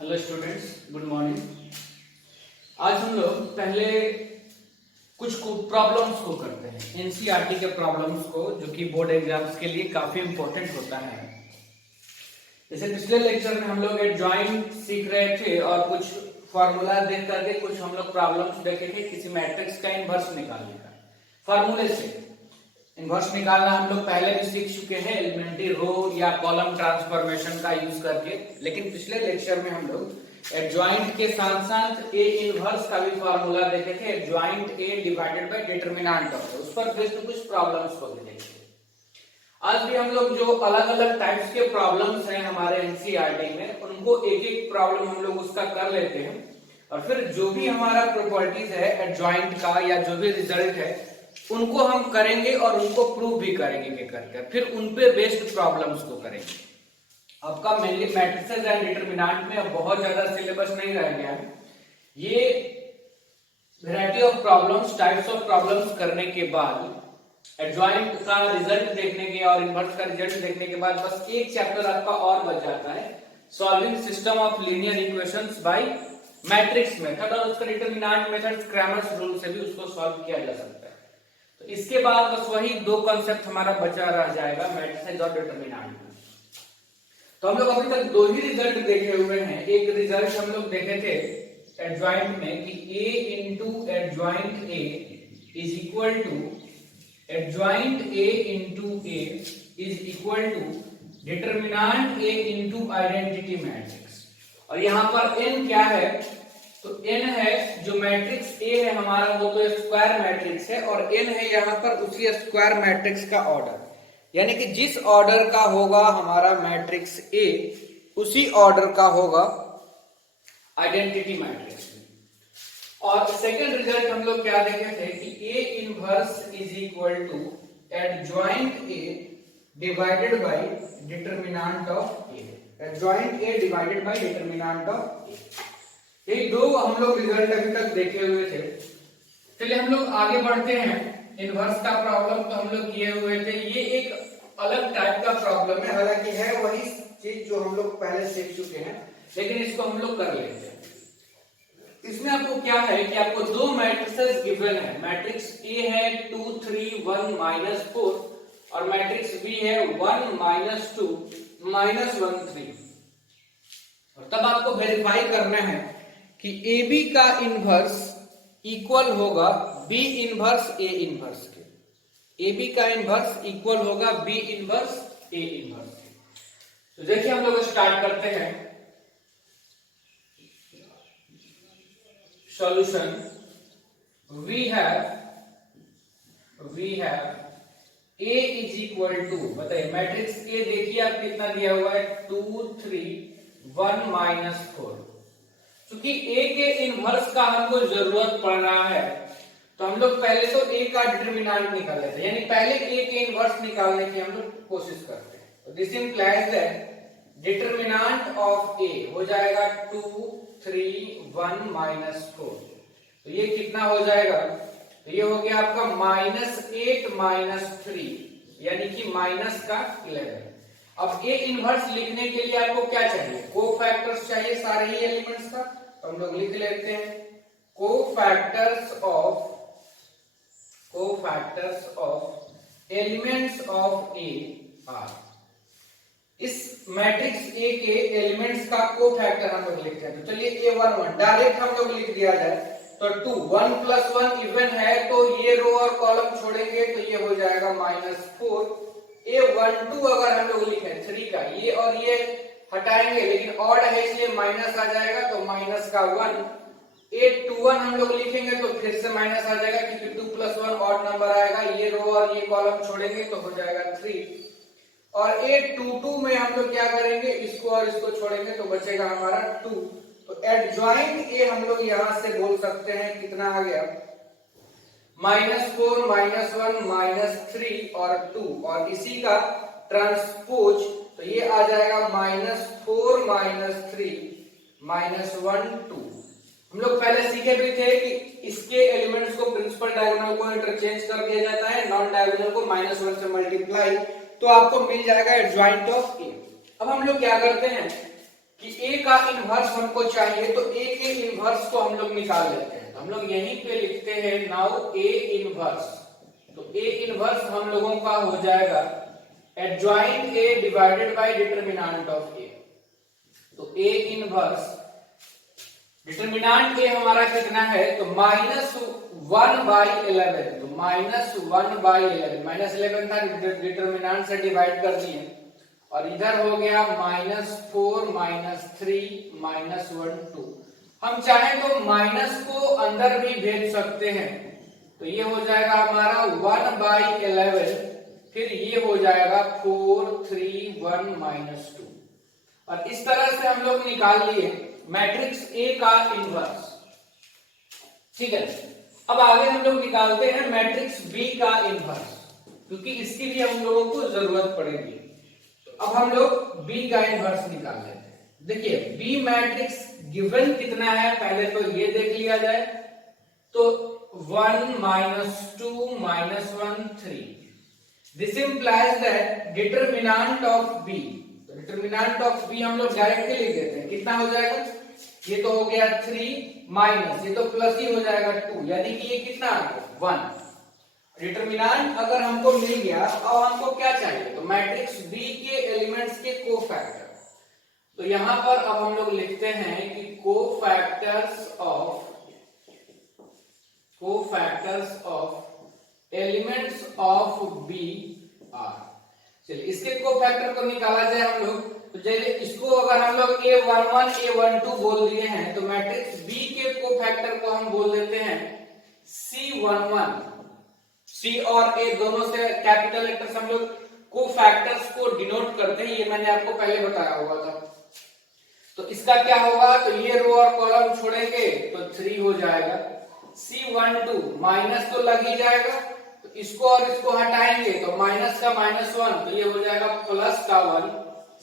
Hello students, good morning. आज हम लोग पहले कुछ प्रॉब्लम्स को करते हैं, एनसीईआरटी के प्रॉब्लम्स को, जो कि बोर्ड एग्जाम्स के लिए काफी इंपॉर्टेंट होता है। जैसे पिछले लेक्चर में हम लोग एडजॉइंट सीख रहे थे और कुछ फॉर्मूला देख करके कुछ हम लोग प्रॉब्लम्स देखे थे किसी मैट्रिक्स का इनवर्स निकालने का। फॉर्मूले से इनवर्स निकालना हम लोग पहले भी सीख चुके हैं, एलिमेंट्री रो या कॉलम ट्रांसफॉर्मेशन का यूज करके। लेकिन पिछले लेक्चर में हम लोग एडजॉइंट के साथ साथ ए इनवर्स का भी फॉर्मूला देखे थे, adjoint A divided by determinant of A. उस पर बेस्ड कुछ प्रॉब्लम्स को भी देखे। आज भी हम लोग जो अलग अलग टाइप्स के प्रॉब्लम्स हैं हमारे एनसीईआरटी में, उनको एक एक प्रॉब्लम हम लोग उसका कर लेते हैं और फिर जो भी हमारा प्रॉपर्टीज है एडजॉइंट का या जो भी रिजल्ट है उनको हम करेंगे और उनको प्रूव भी करेंगे के करके, फिर उन पे बेस्ड प्रॉब्लम्स को करेंगे। आपका मेनली मैट्रिसेस एंड डिटरमिनेंट में अब बहुत ज्यादा सिलेबस नहीं रह गया है। ये variety of problems, types of problems करने के बाद, एडजॉइंट का रिजल्ट देखने के और इनवर्स का रिजल्ट देखने के बाद बस एक चैप्टर आपका और बच जाता है, solving system of linear equations bye matrix method, और उसका डिटरमिनेंट मेथड क्रैमर्स रूल से भी उसको सॉल्व किया जा सकता है। तो इसके बाद बस वही दो कॉन्सेप्ट हमारा बचा रह जाएगा, मैट्रिसेस और डिटरमिनेंट। तो हम लोग अभी तक दो ही रिजल्ट देखे हुए हैं। एक रिजल्ट हम लोग देखे थे एडजॉइंट में कि a into adjoint a is equal to adjoint a into a is equal to determinant a into identity matrix. और यहां पर n क्या है, तो n है जो मैट्रिक्स A है हमारा, वो तो स्क्वायर मैट्रिक्स है, और n है यहाँ पर उसी स्क्वायर मैट्रिक्स का ऑर्डर, यानी कि जिस ऑर्डर का होगा हमारा मैट्रिक्स A उसी ऑर्डर का होगा आइडेंटिटी मैट्रिक्स में। और सेकंड रिजल्ट हम लोग क्या देखे थे कि A inverse is equal to adjoint A divided by determinant of A, adjoint A divided by determinant of A। ये दो हम लोग रिजल्ट अभी तक देखे हुए थे। चलिए हम लोग आगे बढ़ते हैं। इनवर्स का प्रॉब्लम तो हम लोग किए हुए थे, ये एक अलग टाइप का प्रॉब्लम है, हालांकि है वही चीज जो हम लोग पहले सीख चुके हैं, लेकिन इसको हम लोग कर लेते हैं। इसमें आपको क्या है कि आपको दो मैट्रिसेस गिवन है, मैट्रिक्स A है 2 3 1 -4 और मैट्रिक्स B है 1 -2 -1 3। और तब आपको वेरीफाई करना है कि AB का इनवर्स इक्वल होगा B इनवर्स A इनवर्स के, AB का इनवर्स इक्वल होगा B इनवर्स A इनवर्स के। तो देखिए हम लोग स्टार्ट करते हैं solution. We have A is equal to, बताइए मैट्रिक्स A देखिए आप कितना दिया हुआ है, 2 3 1 -4। क्योंकि A के इनवर्स का हमको जरूरत पड़ रहा है तो हम लोग पहले तो A का डिटरमिनेंट निकाल लेते हैं, यानी पहले A के इनवर्स निकालने की हम लोग कोशिश करते हैं। तो this implies that determinant of A हो जाएगा 2 3 1 -4। तो ये कितना हो जाएगा, तो ये हो गया आपका -8 -3, यानी कि माइनस का 11। अब A इनवर्स लिखने के लिए आपको क्या चाहिए, कोफैक्टर्स चाहिए सारे ही एलिमेंट्स का। तो हम लोग लिख लेते हैं cofactors of elements of A are. इस मैट्रिक्स A के एलिमेंट्स का कोफैक्टर हम लोग लिखते हैं। तो चलिए A11 डायरेक्ट हम लोग लिख दिया जाए तो 2 1 + 1 इवन है, तो ये रो और कॉलम छोड़ेंगे तो ये हो जाएगा -4। A12 अगर हम लोग लिखें 3 का, ये और ये हटाएंगे लेकिन ऑड है इसलिए माइनस आ जाएगा, तो माइनस का 1। A21 हम लोग लिखेंगे तो फिर से माइनस आ जाएगा क्योंकि 2 + 1 ऑड नंबर आएगा, ये रो और ये कॉलम छोड़ेंगे तो हो जाएगा 3। और A22 में हम लोग क्या करेंगे, इसको और इसको छोड़ेंगे तो बचेगा हमारा 2। तो एडजॉइंट A हम लोग यहां से बोल सकते हैं कितना आ गया, -4 -1 -3 और 2, और इसी का ट्रांसपोज तो ये आ जाएगा -4 -3 -1 2। हम लोग पहले सीखे भी थे कि इसके एलिमेंट्स को प्रिंसिपल डायगोनल को इंटरचेंज कर दिया जाता है, नॉन डायगोनल को -1 से मल्टीप्लाई, तो आपको मिल जाएगा एडजॉइंट ऑफ A। अब हम लोग क्या करते हैं कि ए का इनवर्स हमको चाहिए, तो ए के इनवर्स को हम लोग निकाल लेते हैं। तो हम लोग यहीं पे लिखते हैं नाउ ए इनवर्स। तो ए इनवर्स हम लोगों का हो जाएगा adjoint A divided by determinant of A. तो ए इनवर्स डिटरमिनेंट ए हमारा कितना है, तो -1/11। तो -1/11, -11 था, डिटरमिनेंट से डिवाइड कर दिए, और इधर हो गया -4 -3 -1 2। हम चाहें तो माइनस को अंदर भी भेज सकते हैं, तो ये हो जाएगा हमारा 1/11, फिर ये हो जाएगा 4 3 1 -2। और इस तरह से हम लोग निकाल लिए मैट्रिक्स ए का इनवर्स। ठीक है, अब आगे हम लोग निकालते हैं मैट्रिक्स बी का इनवर्स, क्योंकि इसकी भी हम लोगों को जरूरत पड़ेगी। तो अब हम लोग बी का इनवर्स निकाल लेते हैं। देखिए बी मैट्रिक्स गिवन कितना है, पहले तो ये देख लिया जाए। तो 1 -2 -1 3। This implies that determinant of B, determinant of B हम लोग डायरेक्टली लिख देते हैं। कितना हो जाएगा, ये तो हो गया 3 माइनस ये तो प्लस ही हो जाएगा 2, यानी कि ये कितना आ गया 1। डिटरमिनेंट अगर हमको मिल गया, अब हमको क्या चाहिए, तो मैट्रिक्स बी के एलिमेंट्स के कोफैक्टर। तो यहां पर अब हम लोग लिखते हैं कि cofactors of elements of B are. चलिए इसके कोफैक्टर को निकाला जाए हम लोग। तो जैसे इसको अगर हम लोग A11 A12 बोल दिए हैं, तो मैट्रिक्स बी के कोफैक्टर को हम बोल देते हैं C11। सी और ए दोनों से कैपिटल लेटर्स हम लोग कोफैक्टर्स को डिनोट करते हैं, ये मैंने आपको पहले बताया हुआ था। तो इसका क्या होगा, तो ये रो और कॉलम छोड़ेंगे तो 3 हो जाएगा। C12 माइनस तो लग ही जाएगा, तो इसको और इसको हटाएंगे तो माइनस का -1, तो ये हो जाएगा प्लस का 1।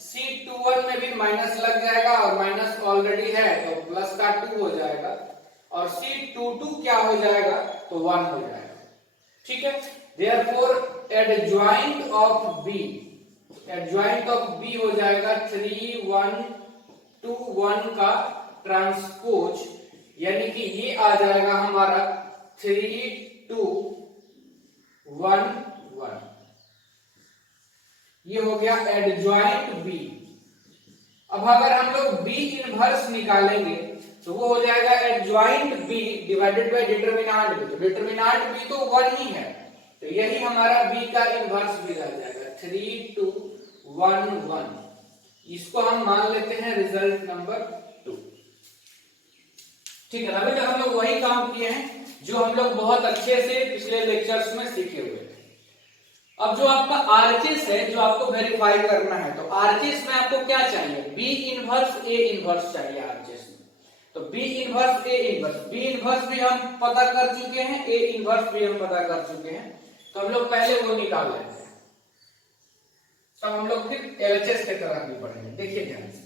C21 में भी माइनस लग जाएगा, और माइनस ऑलरेडी है तो प्लस का 2 हो जाएगा, और C22 क्या हो जाएगा, तो 1 हो जाएगा। ठीक है, देयरफॉर एडजॉइंट ऑफ बी हो जाएगा 3 1 2 1 का ट्रांसपोज, यानी कि ये आ जाएगा हमारा 3 2 1 1। ये हो गया एडजॉइंट बी। अब अगर हम लोग बी इनवर्स निकालेंगे तो वो हो जाएगा adjoint B divided by determinant B. तो डिटरमिनेंट बी तो 1 ही है, तो यही हमारा बी का इनवर्स भी रह जाएगा 3 2 1 1। इसको हम मान लेते हैं रिजल्ट नंबर 2। ठीक है, अभी तक हम लोग वही काम किए हैं जो हम लोग बहुत अच्छे से पिछले लेक्चर्स में सीखे हुए थे। अब जो आपका आरएचएस है, जो आपको वेरीफाई करना है, तो आरएचएस में आपको क्या चाहिए, बी इनवर्स ए इनवर्स चाहिए आरएचएस में। तो B inverse A inverse, B inverse भी हम पता कर चुके हैं, ए इनवर्स भी हम पता कर चुके हैं, तो हम लोग पहले वो निकाल लेते हैं, तब हम लोग फिर एलएचएस की तरफ भी बढ़ेंगे। देखिए ध्यान से,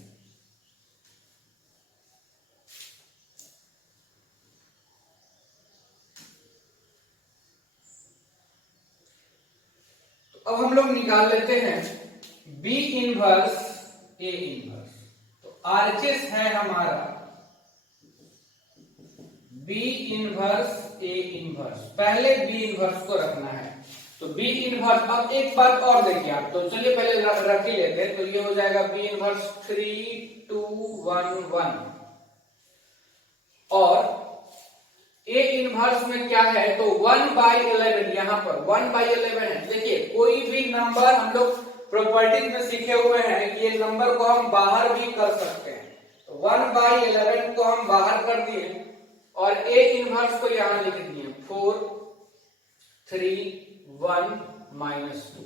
अब हम लोग निकाल लेते हैं बी इनवर्स ए इनवर्स। तो आरएचएस है हमारा बी इनवर्स ए इनवर्स, पहले बी इनवर्स को रखना है। तो बी इनवर्स, अब एक बात और देखिए आप, तो चलिए पहले रख ही लेते हैं। तो ये हो जाएगा बी इनवर्स 3 2 1 1, और ए इनवर्स में क्या है, तो 1/11, यहां पर 1/11 है। देखिए कोई भी नंबर हम लोग प्रॉपर्टीज में सीखे हुए हैं कि ये नंबर को हम बाहर भी कर सकते हैं। तो 1/11 को हम बाहर कर दिए, और ए इनवर्स को यहां लिख दिए 4 3 1 -2,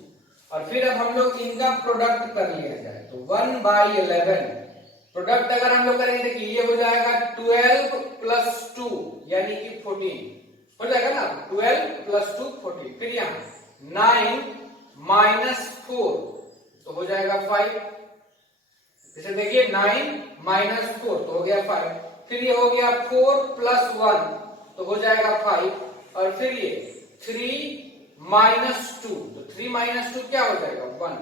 और फिर अब हम लोग इनका प्रोडक्ट कर लिया जाए। तो 1/11 प्रोडक्ट अगर हम लोग करेंगे, देखिए ये हो जाएगा 12 + 2 यानी कि 14 हो जाएगा ना, 12 + 2 14। फिर यहाँ 9 - 4 तो हो जाएगा 5। जैसे देखिए 9 - 4 तो हो गया 5। फिर ये हो गया 4 + 1 तो हो जाएगा 5, और फिर ये 3 - 2 तो 3 - 2 क्या हो जाएगा 1।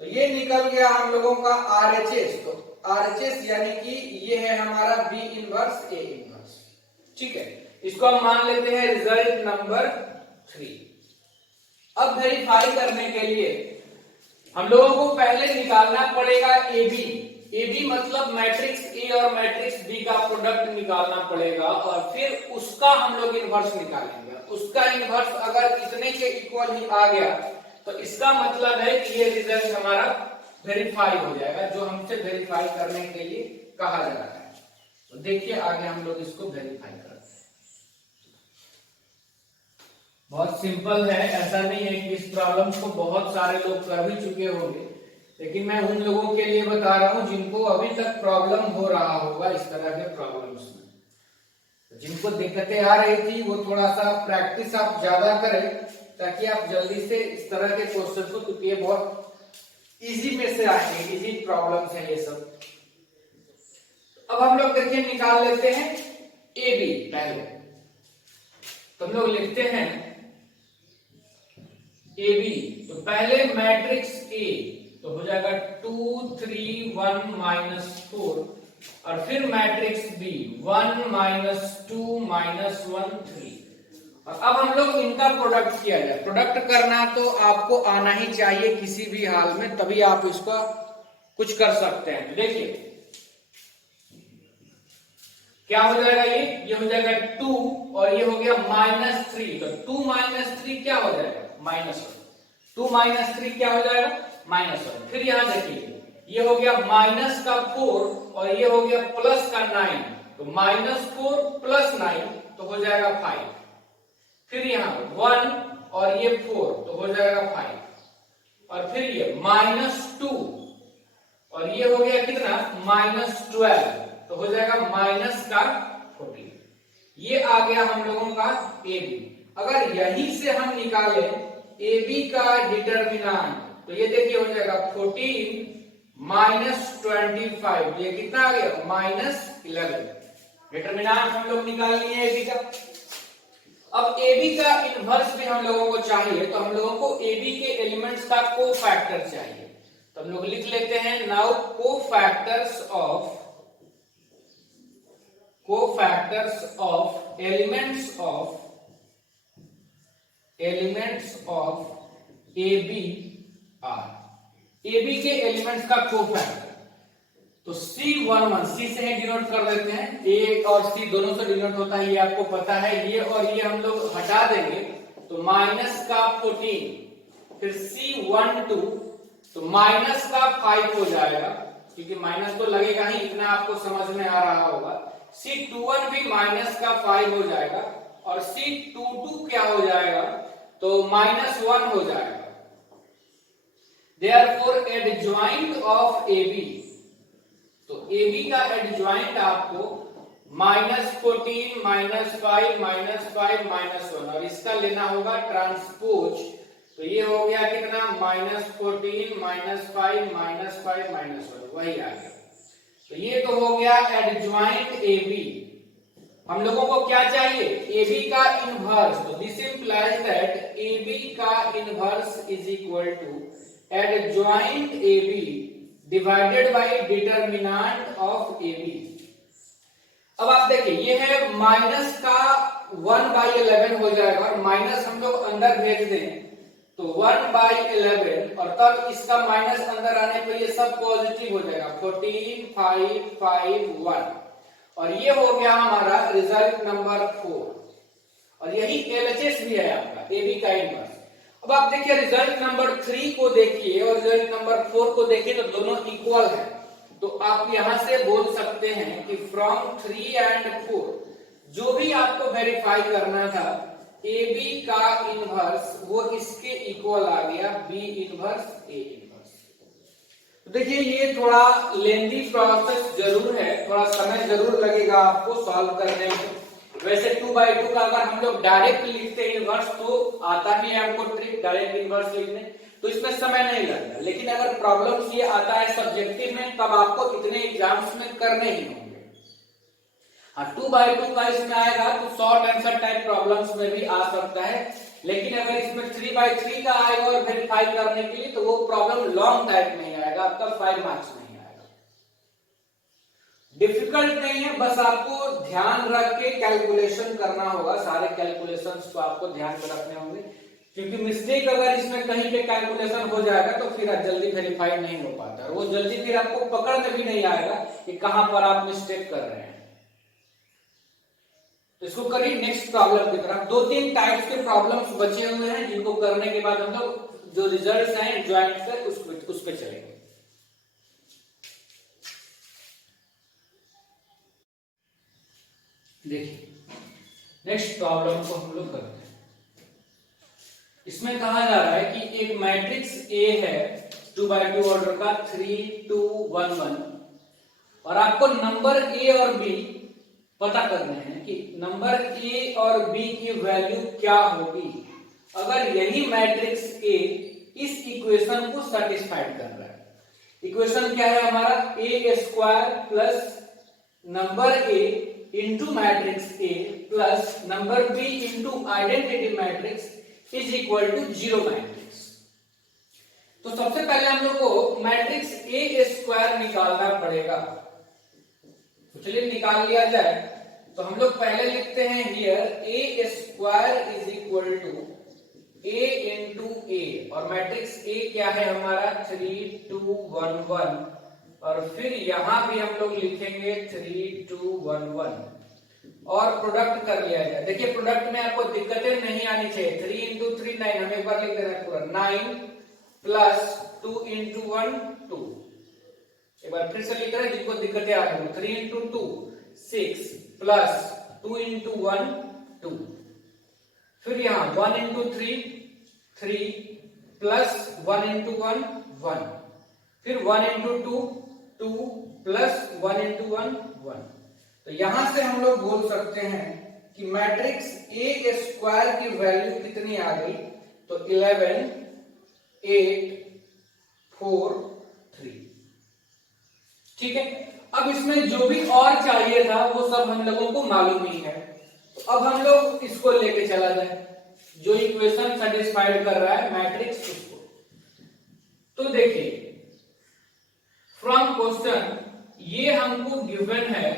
तो ये निकल गया हम लोगों का आरएचएस। तो RHS यानी कि ये है हमारा B इनवर्स A इनवर्स। ठीक है, इसको हम मान लेते हैं रिजल्ट नंबर 3। अब वेरीफाई करने के लिए हम लोगों को पहले निकालना पड़ेगा AB मतलब मैट्रिक्स A और मैट्रिक्स B का प्रोडक्ट निकालना पड़ेगा और फिर उसका हम लोग इनवर्स निकालेंगे। उसका इनवर्स अगर इतने के इक्वल ही आ गया तो इसका मतलब है कि ये रिजल्ट हमारा वेरीफाई हो जाएगा, जो हमसे वेरीफाई करने के लिए कहा जा रहा है। तो देखिए आगे हम लोग इसको वेरीफाई करते हैं। बहुत सिंपल है, ऐसा नहीं है कि इस प्रॉब्लम को बहुत सारे लोग कर भी चुके होंगे, लेकिन मैं उन लोगों के लिए बता रहा हूं जिनको अभी तक प्रॉब्लम हो रहा होगा इस तरह के प्रॉब्लम्स में। जिनको दिक्कतें आ रही थी वो थोड़ा सा प्रैक्टिस आप ज्यादा करें ताकि आप जल्दी से इस तरह के क्वेश्चन को, क्योंकि ये बहुत इजी में से आएंगे, इजी प्रॉब्लम्स है ये सब। अब हम लोग देखिए निकाल लेते हैं AB पहले। तो हम लोग लिखते हैं AB, तो पहले मैट्रिक्स A तो हो जाएगा 2 3 1 -4 और फिर मैट्रिक्स B 1 -2 -1 3। और अब हम लोग इनका प्रोडक्ट किया जाए। प्रोडक्ट करना तो आपको आना ही चाहिए किसी भी हाल में, तभी आप इसका कुछ कर सकते हैं। तो देखिए क्या हो जाएगा, ये हो जाएगा 2 और ये हो गया -3। तो 2 -3 क्या हो जाएगा, -1। 2 -3 क्या हो जाएगा, -1। फिर यहां देखिए ये हो गया माइनस का 4 और ये हो गया प्लस का 9। तो -4 + 9 तो हो जाएगा 5। फिर यहाँ 1 और ये 4 तो हो जाएगा 5 और फिर ये -2 और ये हो गया कितना, -12 तो हो जाएगा -14। ये आ गया हम लोगों का AB। अगर यही से हम निकालें AB का डिटरमिनेंट तो ये देखिए हो जाएगा 14 -25, ये कितना आ गया, -11। डिटरमिनेंट हम लोग निकाल लिए AB का। अब AB का इनवर्स भी हम लोगों को चाहिए, तो हम लोगों को AB के एलिमेंट्स का कोफैक्टर चाहिए। तो हम लोग लिख लेते हैं now cofactors of elements of AB are. AB के एलिमेंट्स का कोफैक्टर तो C11, C से ही डिनोट कर देते हैं, A और C दोनों से डिनोट होता है, ये आपको पता है। ये और ये हम लोग हटा देंगे तो -14, फिर C12 तो -5 हो जाएगा, क्योंकि माइनस तो लगेगा ही, इतना आपको समझ में आ रहा होगा। C21 भी -5 हो जाएगा और C22 क्या हो जाएगा, तो -1 हो जाएगा। Therefore adjoint of AB, तो AB का एडजॉइंट आपको -14 -5 -5 -1 और इसका लेना होगा ट्रांसपोज। तो ये हो गया कितना, -14 -5 -5 -1, वही आ गया। तो ये तो हो गया एडजॉइंट AB। हम लोगों को क्या चाहिए, AB का इनवर्स। तो दिस इंप्लाइज दैट AB का इनवर्स is equal to adjoint AB divided by determinant of AB। अब आप देखिए ये है माइनस का 1/11 हो जाएगा और माइनस हम लोग अंदर भेज दें तो 1/11 और तब इसका माइनस अंदर आने पर ये सब पॉजिटिव हो जाएगा, 14 5 5 1 और ये हो गया हमारा रिजल्ट नंबर 4। और यही LHS भी है आपका AB का इनवर्स। अब आप देखिए रिजल्ट नंबर 3 को देखिए और रिजल्ट नंबर 4 को देखिए, तो दोनों इक्वल है। तो आप यहां से बोल सकते हैं कि फ्रॉम 3 and 4 जो भी आपको वेरीफाई करना था AB का इनवर्स वो इसके इक्वल आ गया, B इनवर्स A इनवर्स। तो देखिए ये थोड़ा लेंथी प्रोसेस जरूर है, थोड़ा समय जरूर लगेगा आपको सॉल्व करने में। वैसे 2/2 का अगर हम लोग डायरेक्ट लिखते इनवर्स तो आता ही है हमको ट्रिक डायरेक्ट इनवर्स लिखने, तो इसमें समय नहीं लगता। लेकिन अगर प्रॉब्लम्स ये आता है सब्जेक्टिव में तब आपको इतने एग्जाम्स में करने ही होंगे। हाँ 2/2 का इसमें आएगा तो शॉर्ट आंसर टाइप प्रॉब्लम्स में भी आ सकता है, लेकिन अगर इसमें 3/3 का आएगा और वेरीफाई करने के लिए तो वो प्रॉब्लम लॉन्ग टाइप में ही आएगा, आपका 5 मार्क्स में ही आएगा। डिफिकल्ट नहीं है, बस आपको ध्यान रख के कैलकुलेशन करना होगा, सारे कैलकुलेशंस को आपको ध्यान में रखने होंगे, क्योंकि मिस्टेक अगर इसमें कहीं पे कैलकुलेशन हो जाएगा तो फिर जल्दी वेरीफाई नहीं हो पाता, और वो जल्दी फिर आपको पकड़ में भी नहीं आएगा कि कहां पर आप मिस्टेक कर रहे हैं। इसको करिए नेक्स्ट प्रॉब्लम की तरफ। 2-3 टाइप्स के प्रॉब्लम्स बचे हुए हैं जिनको करने के बाद हम लोग जो रिजल्ट्स हैं ज्वाइंट से उस पे चलेंगे। देखिए नेक्स्ट प्रॉब्लम को हम लोग करते हैं। इसमें कहा जा रहा है कि एक मैट्रिक्स ए है 2x2 ऑर्डर का 3 2 1 1, और आपको नंबर ए और बी पता करने हैं कि नंबर ए और बी की वैल्यू क्या होगी अगर यही मैट्रिक्स ए इस इक्वेशन को सेटिस्फाइड कर रहा है। इक्वेशन क्या है हमारा, A square plus number A into matrix A plus number B into identity matrix is equal to 0 matrix. तो सबसे पहले हम लोग को मैट्रिक्स ए स्क्वायर निकालना पड़ेगा, तो चलिए निकाल लिया जाए। तो हम लोग पहले लिखते हैं here A square is equal to A into A, और मैट्रिक्स ए क्या है हमारा 3 2 1 1, और फिर यहां भी हम लोग लिखेंगे 3 2 1 1 और प्रोडक्ट कर लिया जाए। देखिए प्रोडक्ट में आपको दिक्कतें नहीं आनी चाहिए। 3 इंटू 3 9, हम एक बार लिख देना पूरा 9 प्लस 2 इंटू 1 2, एक बार फिर से लिख रहे हैं जिनको दिक्कतें आ रही है। 3 इंटू 2 6 प्लस 2 इंटू 1 2, फिर यहाँ 1 इंटू 3 3 प्लस 1 इंटू 1 1, फिर 1 इंटू 2 2 प्लस 1 इंटू 1 1। तो यहां से हम लोग बोल सकते हैं कि मैट्रिक्स ए स्क्वायर की वैल्यू कितनी आ गई, तो 11 8 4 3। ठीक है, अब इसमें जो भी और चाहिए था वो सब हम लोगों को मालूम ही है। तो अब हम लोग इसको लेके चला जाए, जो इक्वेशन सेटिस्फाइड कर रहा है मैट्रिक्स उसको। तो देखिए फ्रॉम क्वेश्चन ये हमको गिवन है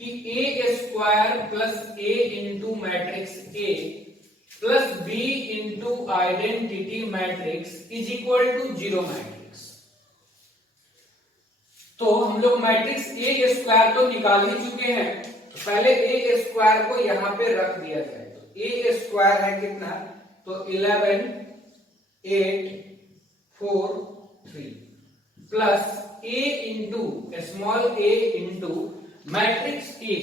कि A square plus A into matrix A plus B into identity matrix is equal to 0 matrix. तो हम लोग मैट्रिक्स ए स्क्वायर तो निकाल ही चुके हैं, तो पहले ए स्क्वायर को यहां पे रख दिया जाए। तो ए स्क्वायर है कितना, तो 11 8 4 3 plus A into small A into matrix A.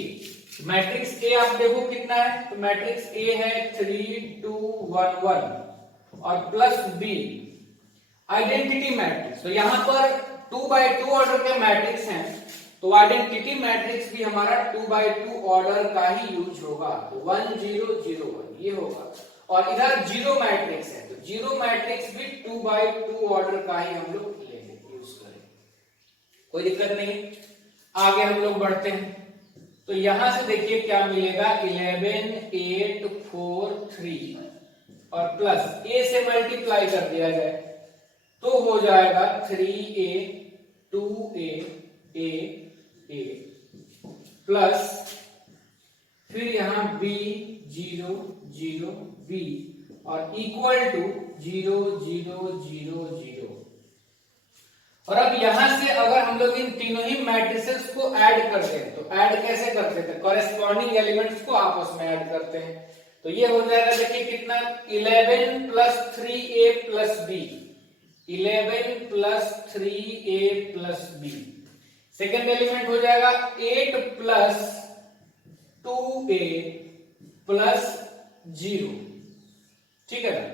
Matrix A आप देखो कितना है, तो मैट्रिक्स ए है 3 2 1 1 और प्लस बी आइडेंटिटी मैट्रिक्स। तो यहां पर 2x2 ऑर्डर के मैट्रिक्स हैं, तो आइडेंटिटी मैट्रिक्स भी हमारा 2x2 ऑर्डर का ही यूज होगा, तो 1 0 0 1 ये होगा। और इधर 0 मैट्रिक्स है, तो 0 मैट्रिक्स भी 2x2 ऑर्डर का ही हम लोग लेंगे, यूज करेंगे, कोई दिक्कत नहीं। आगे हम लोग बढ़ते हैं, तो यहां से देखिए क्या मिलेगा, 11 8 4 3 और प्लस ए से मल्टीप्लाई कर दिया जाए तो हो जाएगा 3a 2a a प्लस फिर यहां b 0 0 b और इक्वल टू 0 0 0 0। और अब यहां से अगर हम लोग इन तीनों ही मैट्रिसेस को ऐड करते हैं, तो ऐड कैसे करते थे, कॉरेस्पॉन्डिंग एलिमेंट्स को आपस में ऐड करते हैं। तो ये हो जाएगा देखिए कितना, 11 plus 3a plus b, 11 plus 3a plus b। Second element हो जाएगा 8 प्लस 2a प्लस 0, ठीक है ना।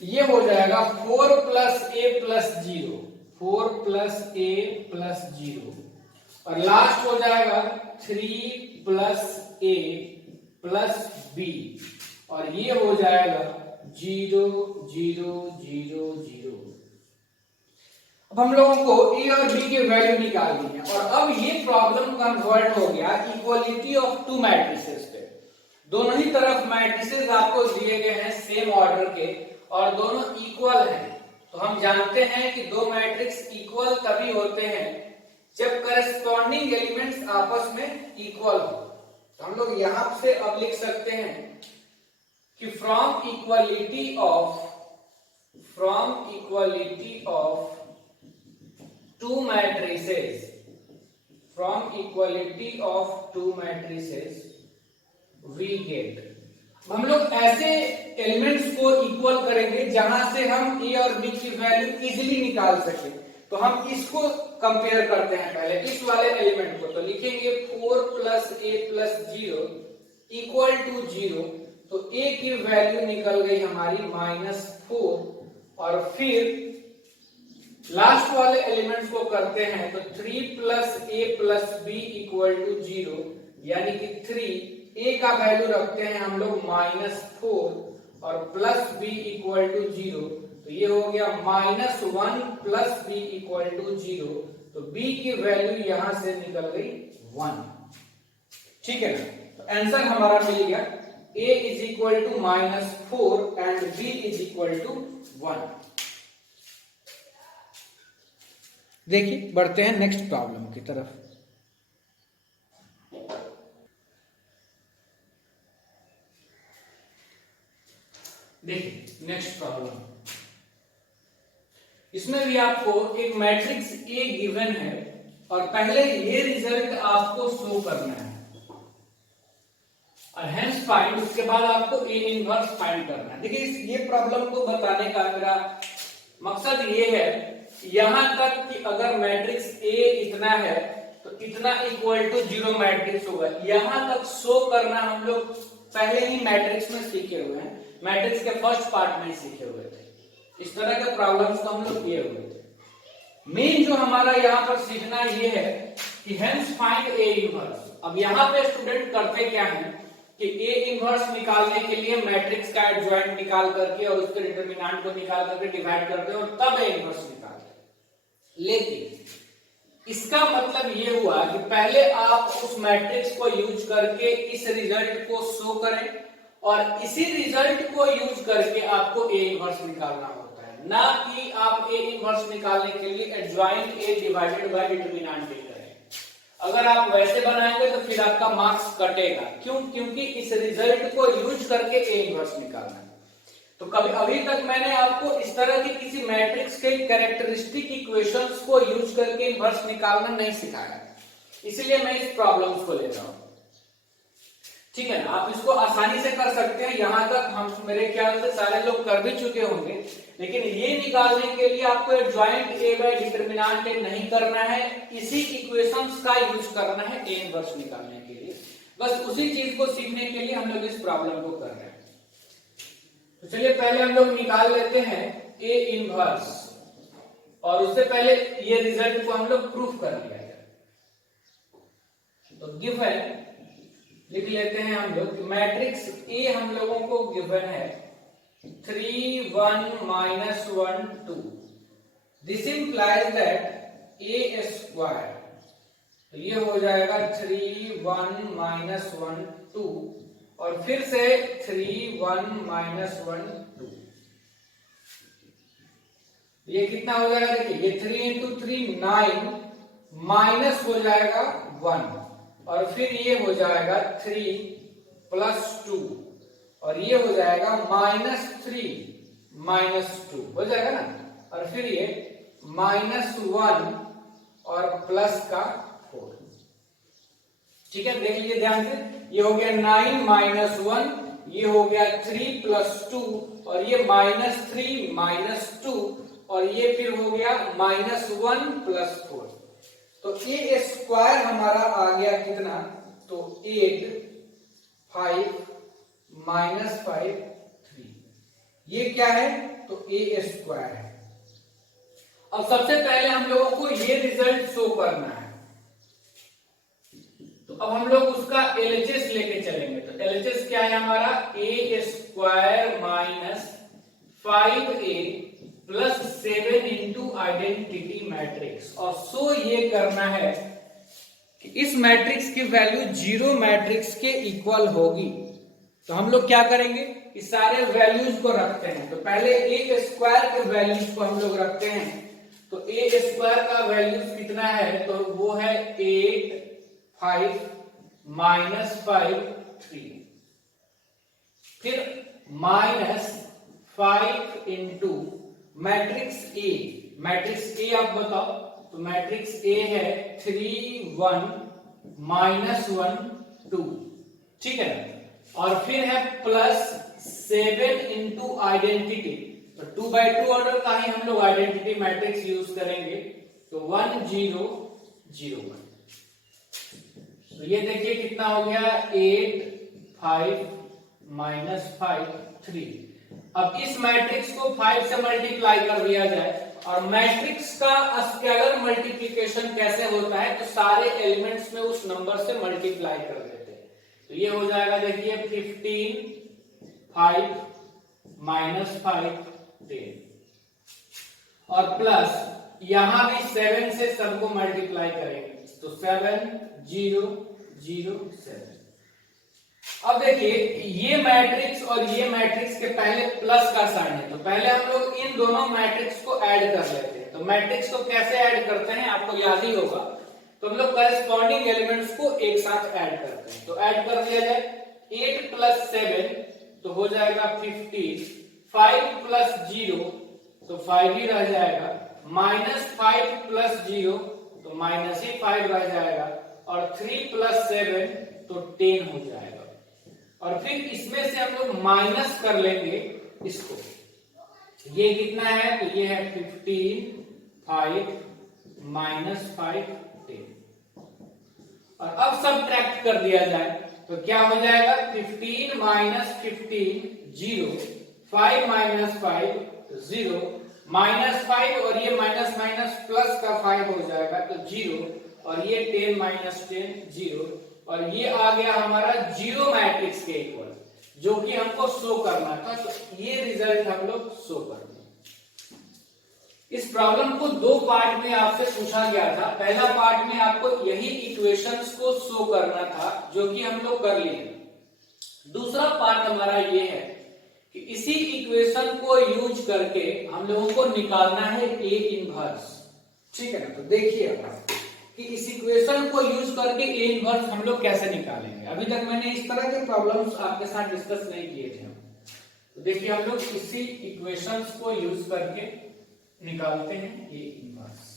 ये हो जाएगा 4 plus a plus 0, 4 plus a plus 0 और लास्ट हो जाएगा 3 प्लस a प्लस b और ये हो जाएगा 0 0 0 0। अब हम लोगों को a और b की वैल्यू निकालनी है, और अब ये प्रॉब्लम कन्वर्ट हो गया इक्वलिटी ऑफ टू मैट्रिसेस पे। दोनों ही तरफ मैट्रिसेस आपको दिए गए हैं सेम ऑर्डर के और दोनों इक्वल हैं, तो हम जानते हैं कि दो मैट्रिक्स इक्वल तभी होते हैं जब करस्पॉन्डिंग एलिमेंट्स आपस में इक्वल हो। तो हम लोग यहां से अब लिख सकते हैं कि from equality of two matrices we get. हम लोग ऐसे एलिमेंट्स को इक्वल करेंगे जहां से हम ए और बी की वैल्यू इजीली निकाल सके। तो हम इसको कंपेयर करते हैं पहले इस वाले एलिमेंट को। तो लिखेंगे 4 plus a plus 0 equal to 0। तो ए की वैल्यू निकल गई हमारी -4। और फिर लास्ट वाले एलिमेंट्स को करते हैं तो 3 plus a plus b equal to 0, यानी कि 3 ए का वैल्यू रखते हैं हम लोग -4 और प्लस बी इक्वल टू 0। तो ये हो गया -1 प्लस बी इक्वल टू 0। तो बी की वैल्यू यहां से निकल गई 1। ठीक है ना? तो आंसर हमारा मिल गया a is equal to -4 and b is equal to 1। देखिए बढ़ते हैं नेक्स्ट प्रॉब्लम की तरफ। देखिए नेक्स्ट प्रॉब्लम, इसमें भी आपको एक मैट्रिक्स ए गिवन है और पहले ये रिजल्ट आपको शो करना है और हेंस फाइंड, उसके बाद आपको ए इनवर्स फाइंड करना है। देखिए ये प्रॉब्लम को बताने का मेरा मकसद ये है यहां तक कि अगर मैट्रिक्स ए इतना है तो इतना इक्वल टू 0 मैट्रिक्स होगा, यहां तक शो करना हम लोग पहले ही मैट्रिक्स में सीखे हुए हैं, मैट्रिक्स के फर्स्ट पार्ट में ही सीखे हुए थे। इस तरह के प्रॉब्लम्स तो हम लोग किए हुए थे। मेन जो हमारा यहाँ पर सीखना ये है कि हेंस फाइंड ए इनवर्स। अब यहाँ पे स्टूडेंट करते क्या है कि ए इनवर्स निकालने के लिए मैट्रिक्स का एडजॉइंट निकाल करके और उसके डिटरमिनेंट को निकाल करके डिवाइड करते हैं और तब ए इनवर्स निकालते हैं। लेकिन इसका मतलब ये हुआ कि पहले आप उस मैट्रिक्स को यूज करके इस रिजल्ट को शो करें और इसी रिजल्ट को यूज करके आपको ए इनवर्स निकालना होता है, ना कि आप ए इनवर्स निकालने के लिए adjoint A divided by determinant ए करें। अगर आप वैसे बनाएंगे तो फिर आपका मार्क्स कटेगा। क्यों? क्योंकि इस रिजल्ट को यूज करके ए इनवर्स निकालना है। तो कभी अभी तक मैंने आपको इस तरह की किसी मैट्रिक्स के कैरेक्टरिस्टिक इक्वेशंस को यूज करके इनवर्स निकालना नहीं सिखाया, इसलिए मैं इस प्रॉब्लम्स को ले रहा हूं। ठीक है ना? आप इसको आसानी से कर सकते हैं, यहां तक हम मेरे ख्याल से सारे लोग कर भी चुके होंगे। लेकिन ये निकालने के लिए आपको adjoint a by determinant a नहीं करना है, इसी इक्वेशंस का यूज करना है ए इनवर्स निकालने के लिए। बस उसी चीज को सीखने के लिए हम लोग इस प्रॉब्लम को कर रहे हैं। तो चलिए पहले हम लोग निकाल लेते हैं ए इनवर्स और उससे पहले ये रिजल्ट को हम लोग प्रूफ कर लिया जाए। तो गिवन लिख लेते हैं हम लोग, मैट्रिक्स ए हम लोगों को गिवन है 3 1 -1 2। This implies that A square, तो ये हो जाएगा 3 1 -1 2 और फिर से 3 1 -1 2। ये कितना हो जाएगा? देखिए ये 3 × 3 9 माइनस हो जाएगा 1 और फिर ये हो जाएगा 3 + 2 और ये हो जाएगा -3 -2 हो जाएगा ना। और फिर ये -1 और प्लस का 4। ठीक है, देख लीजिए ध्यान से, ये हो गया 9 -1, ये हो गया 3 + 2 और ये -3 -2 और ये फिर हो गया -1 + 4। तो ए स्क्वायर हमारा आ गया कितना? तो 8 5 -5 3। ये क्या है? तो ए स्क्वायर है। अब सबसे पहले हम लोगों को ये रिजल्ट शो करना है, तो अब हम लोग उसका एलएचएस लेके चलेंगे। तो एलएचएस क्या है हमारा? A square -5a + 7 into identity matrix. और सो ये करना है कि इस मैट्रिक्स की वैल्यू 0 मैट्रिक्स के इक्वल होगी। तो हम लोग क्या करेंगे? इस सारे वैल्यूज को रखते हैं। तो पहले ए स्क्वायर के वैल्यूज को हम लोग रखते हैं। तो ए स्क्वायर का वैल्यूज कितना है, तो वो है 8 5 -5 3, फिर -5 into matrix A. Matrix A आप बताओ, तो मैट्रिक्स ए है 3 1 -1 2, ठीक है। और फिर है +7 इंटू आइडेंटिटी। तो 2x2 ऑर्डर का ही हम लोग आइडेंटिटी मैट्रिक्स यूज करेंगे। तो 1 0 0 1। तो ये देखिए कितना हो गया, 8 5 -5 3। अब इस मैट्रिक्स को 5 से मल्टीप्लाई कर दिया जाए, और मैट्रिक्स का स्केलर मल्टीप्लिकेशन कैसे होता है, तो सारे एलिमेंट्स में उस नंबर से मल्टीप्लाई कर देते हैं। तो ये हो जाएगा देखिए 15 5 -5 10, और प्लस यहां भी 7 से सबको मल्टीप्लाई करेंगे। तो 7 0 0 7। अब देखिए ये मैट्रिक्स और ये मैट्रिक्स के पहले प्लस का साइन है, तो पहले हम लोग इन दोनों मैट्रिक्स को ऐड कर लेते हैं। तो मैट्रिक्स को कैसे ऐड करते हैं आपको याद ही होगा। तो हम लोग करेस्पॉन्डिंग एलिमेंट्स को एक साथ ऐड करते हैं। तो ऐड कर दिया जाए, 8 + 7 तो हो जाएगा 15, 5 + 0 तो 5 ही रह जाएगा, -5 + 0 तो -5 रह जाएगा, और 3 + 7 तो 10 हो जाएगा। और फिर इसमें से हम लोग माइनस कर लेंगे इसको। ये कितना है, तो ये है 15 5 -5 10। और अब सबट्रैक्ट कर दिया जाए तो क्या हो जाएगा, 15 - 15 0, 5 - 5 0, -5 और ये माइनस माइनस प्लस का 5 हो जाएगा तो 0, और ये 10 - 10 0, और ये आ गया हमारा जीरो मैट्रिक्स के इक्वल, जो कि हमको शो करना था। तो ये रिजल्ट हम लोग शो कर दिए। इस प्रॉब्लम को दो पार्ट में आपसे पूछा गया था। पहला पार्ट में आपको यही इक्वेशंस को शो करना था, जो कि हम लोग कर लिए। दूसरा पार्ट हमारा ये है कि इसी इक्वेशन को यूज करके हम लोगों को निकालना है ए इनवर्स, ठीक है ना। तो देखिए कि इस इक्वेशन को यूज करके ए इनवर्स हम लोग कैसे निकालेंगे। अभी तक मैंने इस तरह के प्रॉब्लम्स आपके साथ डिस्कस नहीं किए थे। तो देखिए हम लोग इसी इक्वेशंस को यूज करके निकालते हैं ए इनवर्स।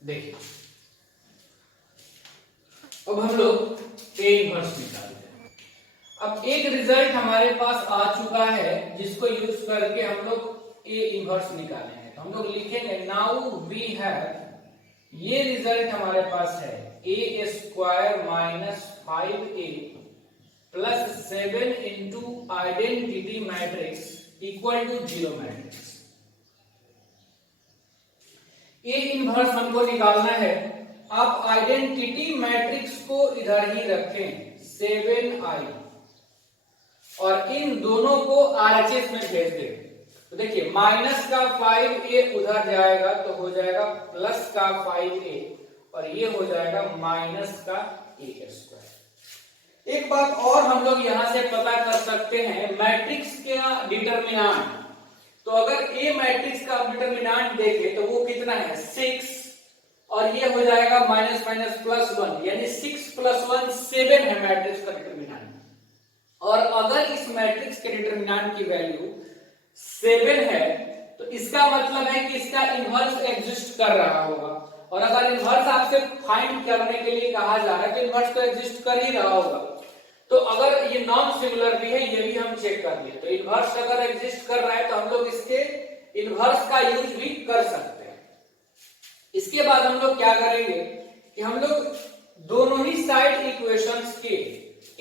देखिए अब हम लोग ए इनवर्स निकालते हैं। अब एक रिजल्ट हमारे पास आ चुका है, जिसको यूज करके हम लोग ए इनवर्स निकालेंगे। तो हम लोग लिखेंगे नाउ वी हैव, ये रिजल्ट हमारे पास है A square -5a + 7 into identity matrix equal to 0 matrix. A inverse हमको निकालना है। आप आइडेंटिटी मैट्रिक्स को इधर ही रखें 7i, और इन दोनों को RHS में भेज दें। तो देखिए माइनस का 5a उधर जाएगा तो हो जाएगा प्लस का 5a, और ये हो जाएगा माइनस का a स्क्वायर। एक बात और हम लोग यहां से पता कर सकते हैं, मैट्रिक्स का डिटरमिनेंट। तो अगर ए मैट्रिक्स का डिटरमिनेंट देखें तो वो कितना है 6, और ये हो जाएगा -+1, यानी 6 + 1 7 है मैट्रिक्स का डिटरमिनेंट। और अगर इस मैट्रिक्स के डिटरमिनेंट की वैल्यू 7 है तो इसका मतलब है कि इसका इनवर्स एग्जिस्ट कर रहा होगा। और अगर इनवर्स आपसे फाइंड करने के लिए कहा जा रहा है तो इनवर्स तो एग्जिस्ट कर ही रहा होगा। तो अगर ये नॉन सिमिलर भी है, ये भी हम चेक कर लिए। तो इनवर्स अगर एग्जिस्ट कर रहा है तो हम लोग इसके इनवर्स का यूज भी कर सकते हैं। इसके बाद हम लोग क्या करेंगे कि हम लोग दोनों ही साइड इक्वेशंस के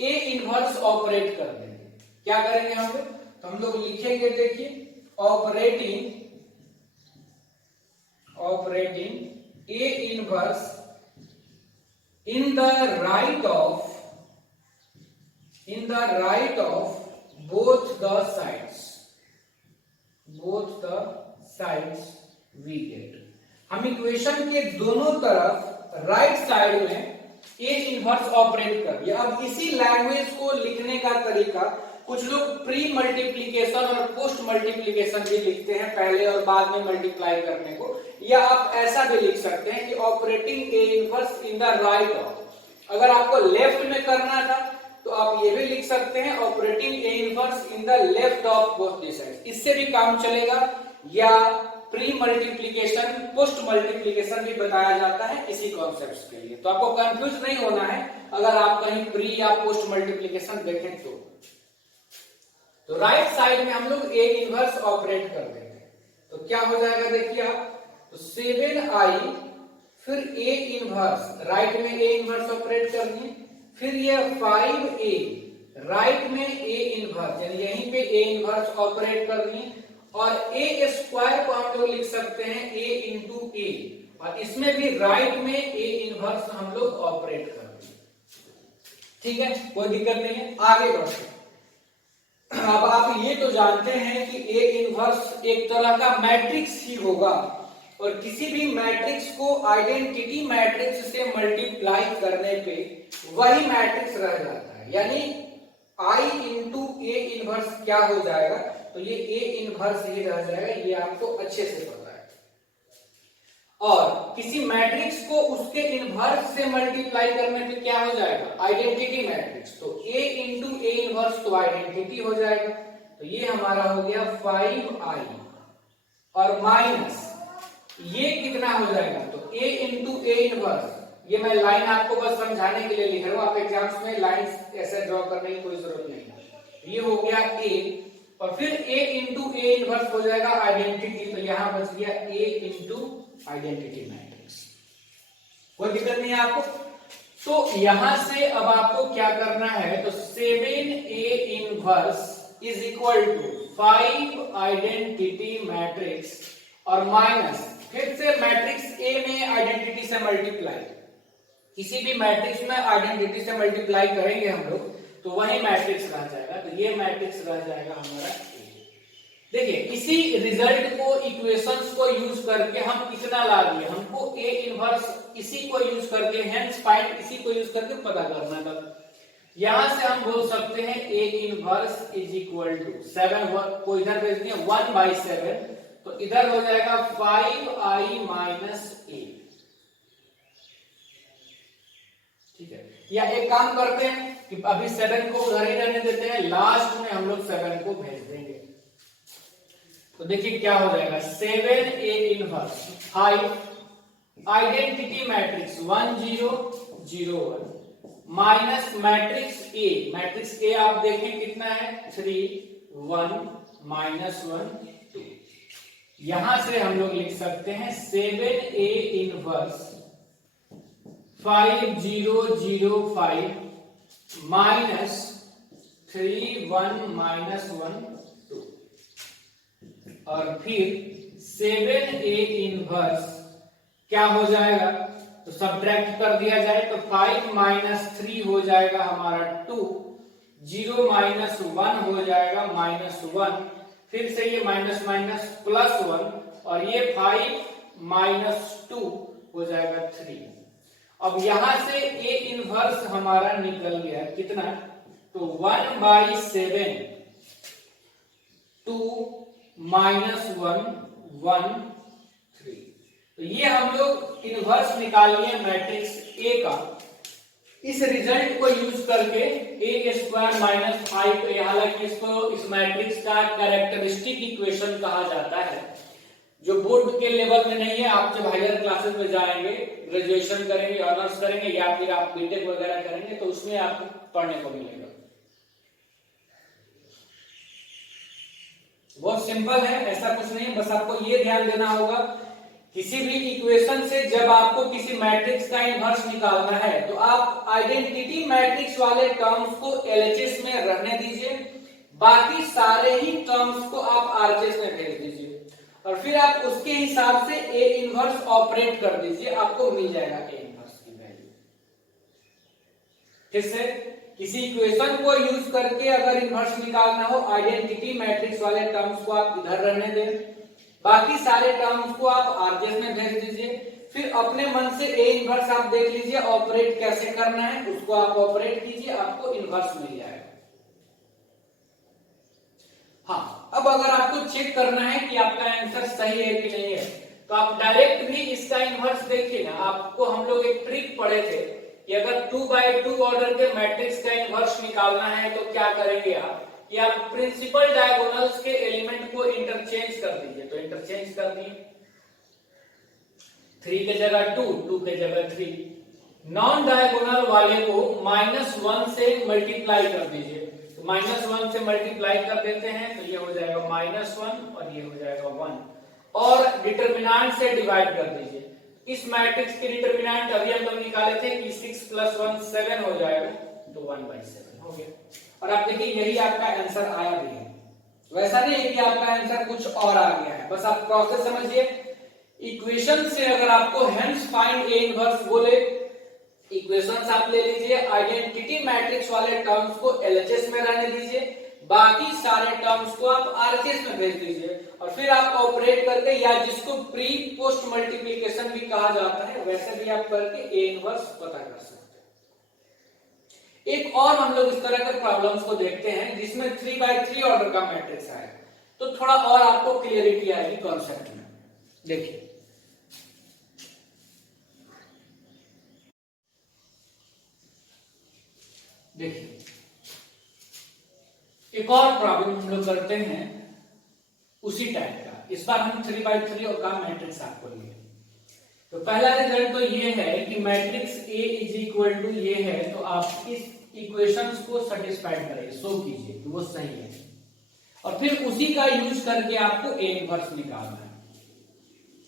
ए इनवर्स ऑपरेट कर देंगे। क्या करेंगे हम लोग, हम लोग लिखेंगे, देखिए operating A inverse in the right of both the sides we get। हम इक्वेशन के दोनों तरफ राइट साइड में ए इनवर्स ऑपरेट कर दिया। अब इसी लैंग्वेज को लिखने का तरीका, कुछ लोग प्री मल्टीप्लीकेशन और पोस्ट मल्टीप्लीकेशन भी लिखते हैं, पहले और बाद में मल्टीप्लाई करने को, या आप ऐसा भी लिख सकते हैं कि operating A inverse in the right of. अगर आपको लेफ्ट में करना था तो आप ये भी लिख सकते हैं operating A inverse in the left of both the sides, इससे भी काम चलेगा। या प्री मल्टीप्लीकेशन पोस्ट मल्टीप्लीकेशन भी बताया जाता है इसी कॉन्सेप्ट्स के लिए, तो आपको कंफ्यूज नहीं होना है अगर आप कहीं प्री या पोस्ट मल्टीप्लीकेशन देखें तो राइट साइड में हम लोग ए इनवर्स ऑपरेट कर देंगे। तो क्या हो जाएगा, देखिए आप, तो 7i फिर ए इनवर्स, राइट में ए इनवर्स ऑपरेट करनी है, फिर ये 5a राइट में ए इनवर्स, यानी यहीं पे ए इनवर्स ऑपरेट करनी है, और ए स्क्वायर को हम लोग लिख सकते हैं ए इंटू ए, और इसमें भी राइट में ए इनवर्स हम लोग ऑपरेट करते हैं। ठीक है, कोई दिक्कत नहीं है, आगे बढ़ते हैं। अब आप ये तो जानते हैं कि ए इनवर्स एक तरह का मैट्रिक्स ही होगा, और किसी भी मैट्रिक्स को आइडेंटिटी मैट्रिक्स से मल्टीप्लाई करने पे वही मैट्रिक्स रह जाता है, यानी आई इंटू ए इनवर्स क्या हो जाएगा, तो ये ए इनवर्स ही रह जाएगा, ये आपको अच्छे से पता है। और किसी मैट्रिक्स को उसके इनवर्स से मल्टीप्लाई करने पे क्या हो जाएगा, आइडेंटिटी मैट्रिक्स, तो ए इंटू ए इनवर्स तो आइडेंटिटी हो जाएगा, तो ये हमारा हो गया 5i, और माइनस ये कितना हो जाएगा, तो ए इंटू ए इनवर्स, ये मैं लाइन आपको बस समझाने के लिए लिख रहा हूं, आप एग्जाम्स में लाइन ऐसे ड्रॉ करने की कोई जरूरत नहीं है। ये हो गया ए, और फिर ए इंटू ए इनवर्स हो जाएगा आइडेंटिटी, तो यहां बच गया ए इंटू आइडेंटिटी मैट्रिक्स। कोई दिक्कत नहीं है आपको। तो यहां से अब आपको क्या करना है, तो 7a inverse is equal to 5 identity matrix, और माइनस फिर से मैट्रिक्स ए में आइडेंटिटी से मल्टीप्लाई, किसी भी मैट्रिक्स में आइडेंटिटी से मल्टीप्लाई करेंगे हम लोग तो वही मैट्रिक्स रह जाएगा, तो ये मैट्रिक्स रह जाएगा हमारा ए। देखिए इसी रिजल्ट को, इक्वेशंस को यूज करके हम कितना ला दिए, हमको ए इनवर्स इसी को यूज करके, हेंस फाइंड इसी को यूज करके पता करना था। यहां से हम बोल सकते हैं a inverse is equal to 7 को इधर भेज दिया 1/7, तो इधर हो जाएगा 5i माइनस ए। ठीक है, या एक काम करते हैं कि अभी 7 को उधर ही रहने देते हैं, लास्ट में हम लोग 7 को भेज देंगे। तो देखिए क्या हो जाएगा, 7a inverse 5 identity matrix 1 0 0 1 minus matrix A आप देखें कितना है 3 1 माइनस 1 2। यहां से हम लोग लिख सकते हैं 7a इनवर्स 5 0 0 5 माइनस 3 1 माइनस 1 2, और फिर 7a इनवर्स क्या हो जाएगा, तो सब्ट्रैक्ट कर दिया जाए तो 5 माइनस 3 हो जाएगा हमारा 2, 0 माइनस 1 हो जाएगा माइनस 1, फिर से ये माइनस माइनस प्लस 1, और ये 5 माइनस 2 हो जाएगा 3। अब यहां से ए इनवर्स हमारा निकल गया कितना, तो 1/7 2 माइनस 1 1 3। तो ये हम लोग इनवर्स निकाल लिए मैट्रिक्स ए का। इस रिजल्ट को यूज करके ए स्क्वायर माइनस 5, हालांकि इसको इस मैट्रिक्स का कैरेक्टरिस्टिक इक्वेशन कहा जाता है, जो बोर्ड के लेवल में नहीं है। आप जब हायर क्लासेस में जाएंगे, ग्रेजुएशन करेंगे, ऑनर्स करेंगे, या फिर आप बीटेक वगैरह करेंगे, तो उसमें आपको पढ़ने को मिलेगा। बहुत सिंपल है, ऐसा कुछ नहीं, बस आपको ये ध्यान देना होगा, किसी भी इक्वेशन से जब आपको किसी मैट्रिक्स का इनवर्स निकालना है तो आप आइडेंटिटी मैट्रिक्स वाले टर्म्स को एलएचएस में रहने दीजिए, बाकी सारे ही टर्म्स को आप आरएचएस में भेज दीजिए और फिर आप उसके हिसाब से ए इनवर्स ऑपरेट कर दीजिए, आपको मिल जाएगा ए इनवर्स की वैल्यू। फिर से किसी इक्वेशन को यूज करके अगर इनवर्स निकालना हो, आइडेंटिटी मैट्रिक्स वाले टर्म्स को आप इधर रहने दें, बाकी सारे टर्म्स को आप आरएचएस में भेज दीजिए, फिर अपने मन से ए इनवर्स आप देख लीजिए ऑपरेट कैसे करना है, उसको आप ऑपरेट कीजिए, आपको इनवर्स मिल जाएगा। हाँ, अब अगर आपको चेक करना है कि आपका आंसर सही है कि नहीं है, तो आप डायरेक्ट भी इसका इनवर्स देखिए ना। आपको हम लोग एक ट्रिक पढ़े थे कि अगर 2x2 ऑर्डर के मैट्रिक्स का इनवर्स निकालना है तो क्या करेंगे आप, कि आप प्रिंसिपल डायगोनल्स के एलिमेंट को इंटरचेंज कर दीजिए। तो इंटरचेंज कर दिए, 3 के जगह 2, 2 के जगह 3। नॉन डायगोनल वाले को -1 से मल्टीप्लाई कर दीजिए। तो -1 से मल्टीप्लाई कर देते हैं तो ये हो जाएगा -1 और ये हो जाएगा 1, और डिटरमिनेंट से डिवाइड कर दीजिए। इस मैट्रिक्स की डिटरमिनेंट अभी हम लोग निकाले थे कि 6 + 1 7 हो जाएगा, तो 1/7 हो गया। और आप देखिए यही आपका आंसर आया भी है। वैसा नहीं है कि आपका आंसर कुछ और आ गया है, बस आप प्रोसेस समझिए। इक्वेशन से अगर आपको हेंस फाइंड ए इनवर्स बोले, इक्वेशंस आप ले लीजिए, आइडेंटिटी मैट्रिक्स वाले टर्म्स को एलएचएस में रहने दीजिए, बाकी सारे टर्म्स को आप आरएचएस में भेज दीजिए, और फिर आप ऑपरेट करके, या जिसको प्री पोस्ट मल्टीप्लिकेशन भी कहा जाता है, वैसे भी आप करके ए इनवर्स पता कर सकते हैं। एक और हम लोग इस तरह के प्रॉब्लम्स को देखते हैं जिसमें 3x3 ऑर्डर का मैट्रिक्स आए, तो थोड़ा और आपको क्लियरिटी आएगी कॉन्सेप्ट में। देखिए देखिए एक और प्रॉब्लम हम लोग करते हैं उसी टाइप का। इस बार हम 3x3 और का मैट्रिक्स आपको लिए। तो पहला रिजल्ट तो ये है कि मैट्रिक्स A = ये है, तो आप इस इक्वेशंस को सेटिस्फाइड करें, शो कीजिए कि वो सही है, और फिर उसी का यूज करके आपको ए इनवर्स निकालना है।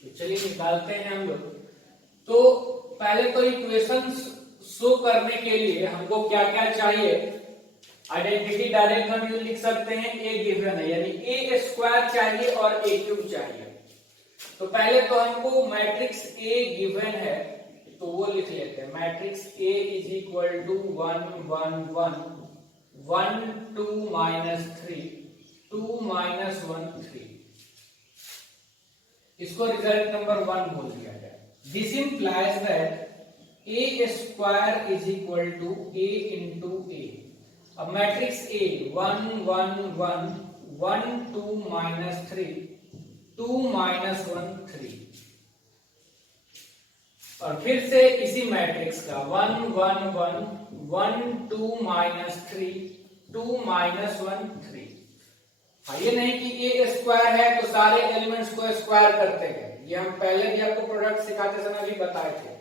तो चलिए निकालते हैं हम लोग। तो पहले तो इक्वेशंस शो करने के लिए हमको क्या क्या चाहिए, आइडेंटिटी डायरेक्ट हम यूज लिख सकते हैं, ए गिवन है, यानी a² चाहिए और a³ चाहिए। तो पहले तो हमको मैट्रिक्स A गिवन है, तो वो लिख लेते हैं। मैट्रिक्स A = 1 1 1 1 2 -3 2 -1 3, इसको रिजल्ट नंबर 1 बोल दिया जाए। This implies that A² = A into A। अब मैट्रिक्स A 1 1 1 1 2 -3 2 -1 3, और फिर से इसी मैट्रिक्स का 1 1 1 1 2 -3 2 -1 3। हाँ, ये नहीं कि A² है तो सारे एलिमेंट्स को स्क्वायर करते हैं, ये हम पहले भी आपको प्रोडक्ट सिखाते समय भी बताए थे।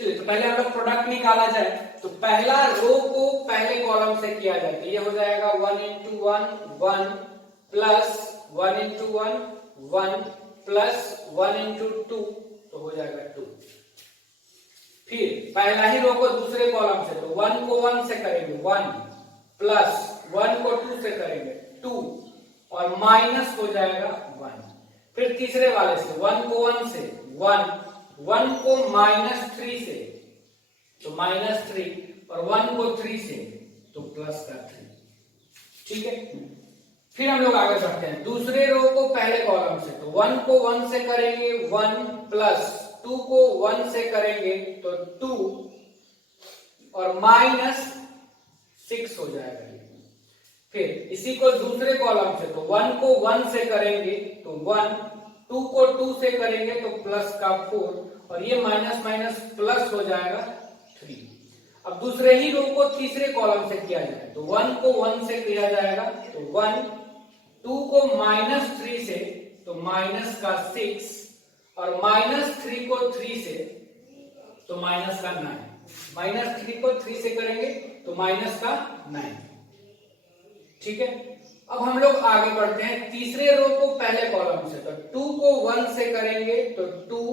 चलिए, तो पहले हम लोग प्रोडक्ट निकाला जाए। तो पहला रो को पहले कॉलम से किया जाए, तो ये हो जाएगा 1 × 1 1 प्लस 1 × 1 1 प्लस 1 × 2, तो हो जाएगा 2। फिर पहला ही रो को दूसरे कॉलम से, तो 1 को 1 से करेंगे 1 प्लस 1 को 2 से करेंगे 2, और माइनस हो जाएगा 1। फिर तीसरे वाले से 1 को 1 से 1 1 को -3 से, तो -3, और 1 को 3 से, तो प्लस का 3। ठीक है, फिर हम लोग आगे बढ़ते हैं। दूसरे रो को पहले कॉलम से, तो 1 को 1 से करेंगे 1 प्लस 2 को 1 से करेंगे तो 2, और -6 हो जाएगा। फिर इसी को दूसरे कॉलम से, तो 1 को 1 से करेंगे तो 1, 2 को 2 से करेंगे तो प्लस का 4, और ये माइनस माइनस प्लस हो जाएगा 3। अब दूसरे ही रो को तीसरे कॉलम से किया जाए, तो 1 को 1 से किया जाएगा तो 1, 2 को -3 से, तो माइनस का 6, और -3 को 3 से, तो माइनस का 9। -3 को 3 से करेंगे तो माइनस का 9। ठीक है, अब हम लोग आगे बढ़ते हैं। तीसरे रो को पहले कॉलम से, तो 2 को 1 से करेंगे तो 2,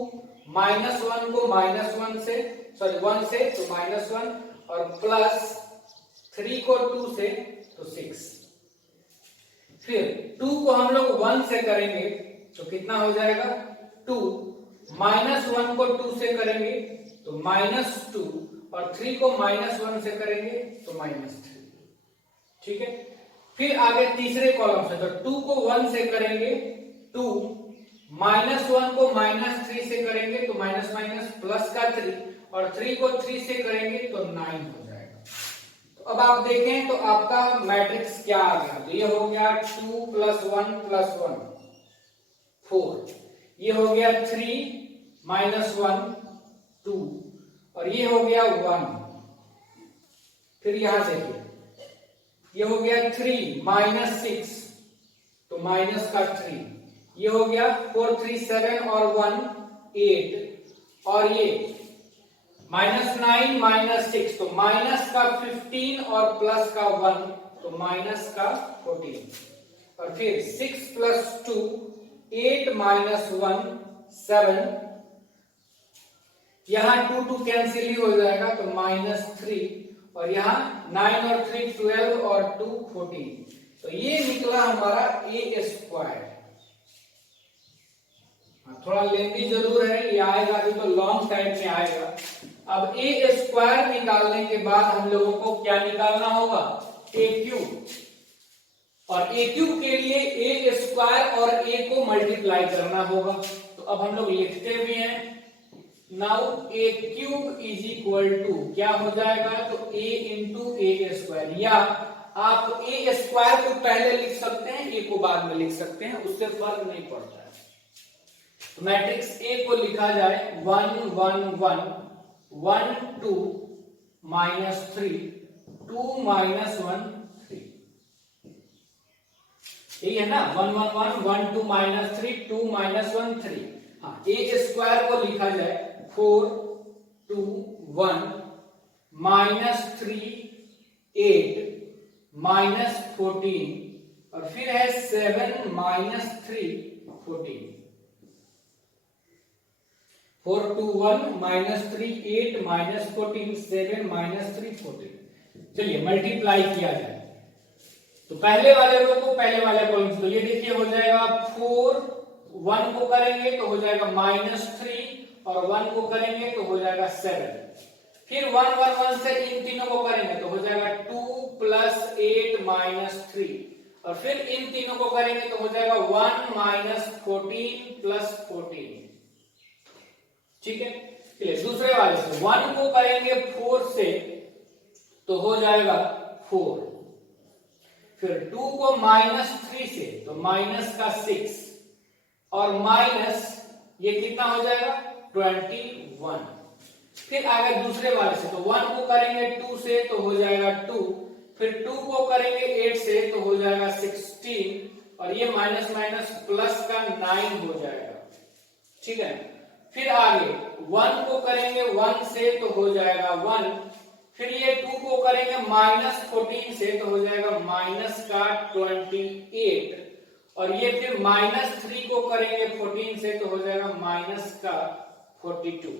-1 को -1 से, सॉरी 1 से, तो -1, और प्लस 3 को 2 से, तो 6। फिर 2 को हम लोग 1 से करेंगे तो कितना हो जाएगा 2, -1 को 2 से करेंगे तो -2, और 3 को -1 से करेंगे तो -3। ठीक है, फिर आगे तीसरे कॉलम से, तो 2 को 1 से करेंगे 2, -1 को -3 से करेंगे तो माइनस माइनस प्लस का 3, और 3 को 3 से करेंगे तो 9 हो जाएगा। तो अब आप देखें तो आपका मैट्रिक्स क्या आ गया, तो ये हो गया 2 + 1 + 1 4, ये हो गया 3 -1 2, और ये हो गया 1। फिर यहां देखिए ये हो गया 3 -6 तो माइनस का 3, ये हो गया 4 3 7 और 1 8, और ये -9 -6 तो माइनस का 15 और प्लस का 1 तो माइनस का 14, और फिर 6 + 2 8 -1 7, यहां 2 2 कैंसिल ही हो जाएगा तो -3, और यहां 9 और 3 12 और 2 14, तो ये निकला हमारा a²। थोड़ा लेंथी जरूर है, ये आएगा अभी तो लॉन्ग टाइम में आएगा। अब a² निकालने के बाद हम लोगों को क्या निकालना होगा, a³, और a³ के लिए a² और a को मल्टीप्लाई करना होगा। तो अब हम लोग लिखते भी हैं, नाउ a³ = क्या हो जाएगा, तो a × a², या आप a² को पहले लिख सकते हैं, a को बाद में लिख सकते हैं, उससे फर्क नहीं पड़ता है। तो मैट्रिक्स A को लिखा जाए 1 1 1 1 2 -3 2 -1 3, यही है ना, 1 1 1 1 2 -3 2 -1 3। हाँ, a² को लिखा जाए 4 2 1 -3 8 -14, और फिर है 7 -3 14। 4 2 1 -3 8 -14 7 -3 14। चलिए मल्टीप्लाई किया जाए, तो पहले वाले रो को पहले वाले कॉलम से, तो ये देखिए हो जाएगा 4 1 को करेंगे तो हो जाएगा -3, और 1 को करेंगे तो हो जाएगा 7। फिर 1 1 1 से इन तीनों को करेंगे तो हो जाएगा 2 + 8 -3, और फिर इन तीनों को करेंगे तो हो जाएगा 1 -14 + 14। ठीक है, चलिए दूसरे वाले से 1 को करेंगे 4 से तो हो जाएगा 4, फिर 2 को -3 से तो माइनस का 6, और माइनस ये कितना हो जाएगा 21। फिर आगे दूसरे वाले से, तो 1 को करेंगे 2 से तो हो जाएगा 2, फिर 2 को करेंगे 8 से तो हो जाएगा 16, और ये माइनस माइनस प्लस का 9 हो जाएगा। ठीक है, फिर आगे 1 को करेंगे 1 से तो हो जाएगा 1, फिर ये 2 को करेंगे -14 से तो हो जाएगा माइनस का 28, और ये फिर -3 को करेंगे 14 से तो हो जाएगा माइनस का 42।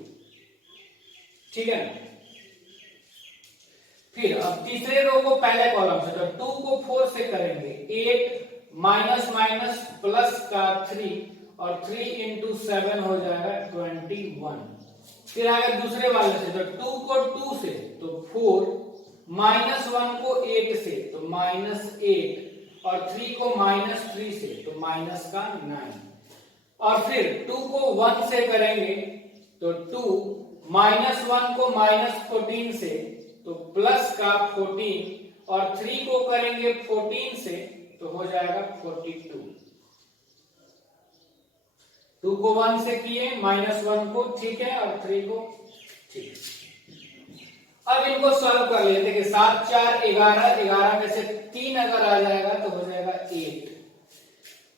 ठीक है, फिर अब तीसरे रो को पहले कॉलम से, तो 2 को 4 से करेंगे 8 माइनस माइनस प्लस का 3, और 3 × 7 हो जाएगा 21। फिर आगे दूसरे वाले से, तो 2 को 2 से तो 4, -1 को 8 से तो -8, और 3 को -3 से तो माइनस का 9, और फिर 2 को 1 से करेंगे तो 2, -1 को -14 से तो प्लस का 14, और 3 को करेंगे 14 से तो हो जाएगा 42। 2 को 1 से किए, -1 को, ठीक है, और 3 को, ठीक है। अब इनको सॉल्व कर लेते हैं। 7 4 11, 11 में से 3 अगर आ जाएगा तो हो जाएगा 8,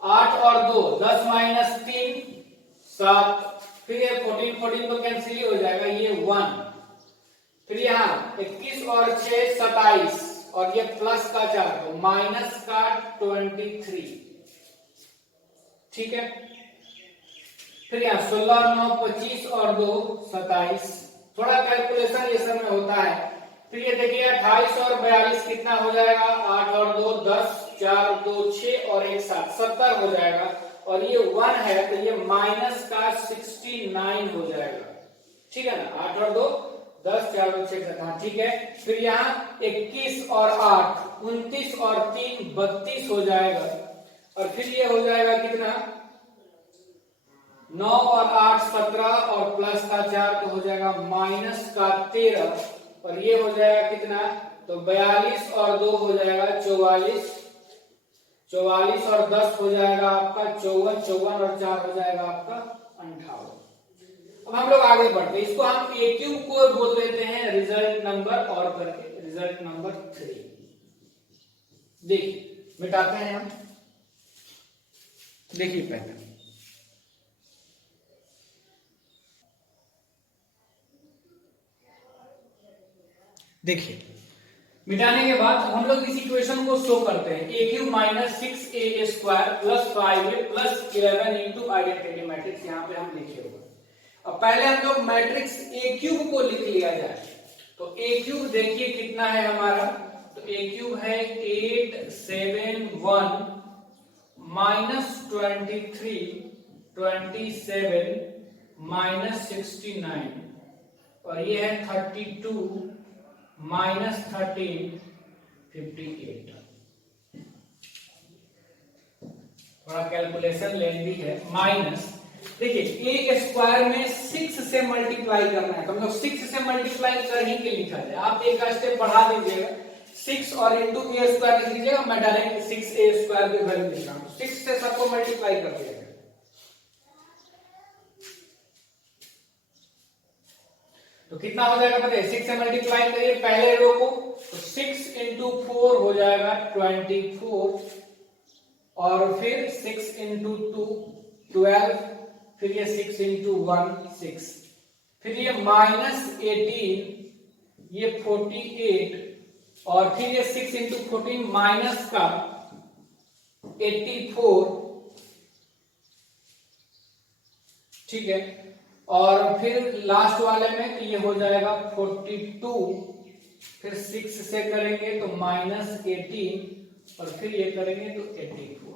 8 और 2 10 - 3 7, फिर ये 14 14 तो कैंसिल ही हो जाएगा, ये 1, फिर यहाँ 21 और 6 27, और ये प्लस का 4 तो माइनस का 23। ठीक है, फिर यहाँ 16 9 25 और 2 27। थोड़ा कैलकुलेशन ये सब में होता है, फिर ये देखिए 28 और 42 कितना हो जाएगा, 8 और 2 10, 4 2 6 और 1 7, 70 हो जाएगा। और ये 1 है तो ये माइनस का 69 हो जाएगा। ठीक है ना, 8 और 2 10, 4 और 6 7, ठीक है। फिर यहाँ 21 और 8 29 और 3 32 हो जाएगा। और फिर ये हो जाएगा कितना, 9 और 8 17 और प्लस का 4 तो हो जाएगा माइनस का 13। और ये हो जाएगा कितना, तो 42 और 2 हो जाएगा 44, 44 और 10 हो जाएगा आपका 54, 54 और 4 हो जाएगा आपका 58। अब हम लोग आगे बढ़ते हैं, इसको हम ए क्यूब को बोल देते हैं रिजल्ट नंबर और करके रिजल्ट नंबर 3। देखिए मिटाते हैं हम, देखिए पहले देखिए मिटाने के बाद हम लोग इस इक्वेशन को शो करते हैं, A cube minus 6a square plus 5a plus 11 into identity matrix यहाँ पे हम लिखे हुए। अब पहले हम लोग मैट्रिक्स ए क्यूब को लिख लिया जाए। तो ए क्यूब देखिए कितना है हमारा, तो ए क्यूब है 871 माइनस 23 27 माइनस 69 और ये है 32 माइनस 13 58। थोड़ा कैलकुलेशन लेंदी है। माइनस देखिए ए स्क्वायर में 6 से मल्टीप्लाई करना है, तो हम लोग 6 से मल्टीप्लाई कर ही के लिखा जाए। आप एक स्टेप बढ़ा दीजिएगा, 6 और इंटू ए स्क्वायर लिख लीजिएगा, मैं डायरेक्ट 6a स्क्वायर की वैल्यू लिख रहा हूं, 6 से सबको मल्टीप्लाई कर दिया। तो कितना हो जाएगा पता है, 6 से मल्टीप्लाई करिए पहले रो को, तो 6 इंटू 4 हो जाएगा 24 और फिर 6 इंटू 2 12, फिर ये 6 इंटू 1 6, फिर ये माइनस 18 ये 48 और फिर ये 6 इंटू 14 माइनस का 84, ठीक है। और फिर लास्ट वाले में ये हो जाएगा 42, फिर 6 से करेंगे तो माइनस 18 और फिर ये करेंगे तो 84।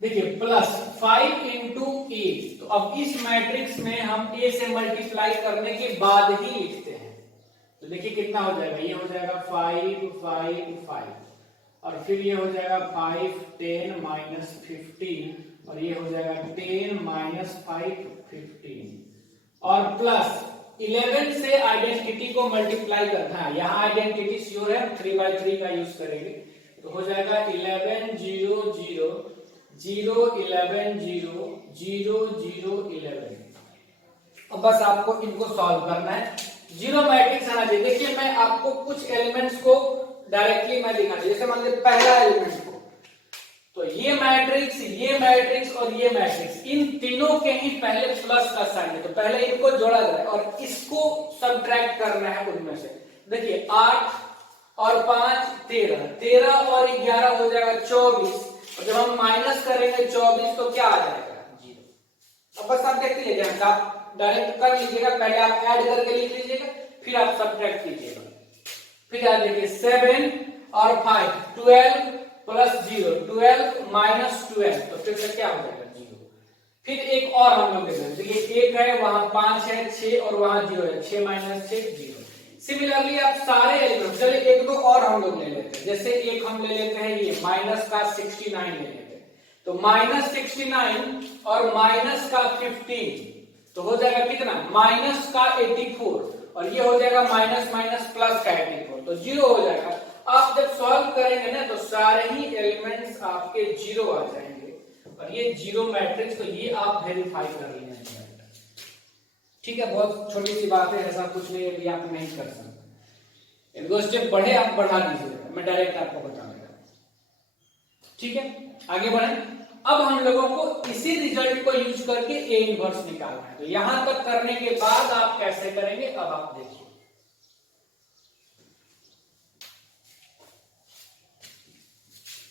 देखिए प्लस 5 इंटू ए, तो अब इस मैट्रिक्स में हम ए से मल्टीप्लाई करने के बाद ही लिखते हैं। तो देखिए कितना हो जाएगा, ये हो जाएगा 5 5 5 और फिर ये हो जाएगा 5 10 माइनस 15 और ये हो जाएगा 10 माइनस 5 15 और प्लस 11 से आइडेंटिटी को मल्टीप्लाई करना है। यहाँ आइडेंटिटी श्योर है, 3/3 का यूज करेंगे तो हो जाएगा 11 0 0 0 11 0 0 0 11। अब बस आपको इनको सॉल्व करना है, जीरो मैट्रिक्स आना चाहिए। देखिए मैं आपको कुछ एलिमेंट्स को डायरेक्टली मैं दिखा, जैसे मान लीजिए पहला एलिमेंट को, तो ये मैट्रिक्स और ये मैट्रिक्स, इन तीनों के ही पहले प्लस का साइन है, तो पहले इनको जोड़ा जाए और इसको सबट्रैक्ट करना है उनमें से। देखिए 8 और 5 13, 13 और 11 हो जाएगा 24 और जब हम माइनस करेंगे 24 तो क्या आ जाएगा 0। अब बस आप देख लीजिएगा, आप डायरेक्ट कर लीजिएगा, पहले आप ऐड करके लिख लीजिएगा फिर आप सबट्रैक्ट कीजिएगा। फिर याद देखिए 7 और 5 12 प्लस 0 12 माइनस 12, तो फिर से क्या हो जाएगा 0। फिर एक और हम लोग देखते हैं, देखिए 1 है वहां 5 है 6 और वहां 0 है, 6 माइनस 6 0। सिमिलरली आप सारे एलिमेंट, चलिए एक दो और हम लोग ले लेते हैं, जैसे एक हम ले लेते हैं ये माइनस का 69 ले लेते हैं, तो माइनस 69 और माइनस का 15 तो हो जाएगा कितना माइनस का 84 और ये हो जाएगा माइनस माइनस प्लस का 84, तो 0 हो जाएगा। आप जब सॉल्व करेंगे ना तो सारे ही एलिमेंट्स आपके 0 आ जाएंगे और ये जीरो मैट्रिक्स, तो ये आप वेरीफाई कर लेना। ठीक है, बहुत छोटी सी बात है, ऐसा कुछ नहीं है कि आप नहीं कर सकते। एक दो स्टेप बढ़े आप बढ़ा दीजिएगा, मैं डायरेक्ट आपको बताऊंगा। ठीक है, आगे बढ़े। अब हम लोगों को इसी रिजल्ट को यूज करके ए इनवर्स निकालना है, तो यहां तक करने के बाद आप कैसे करेंगे अब आप देखिए।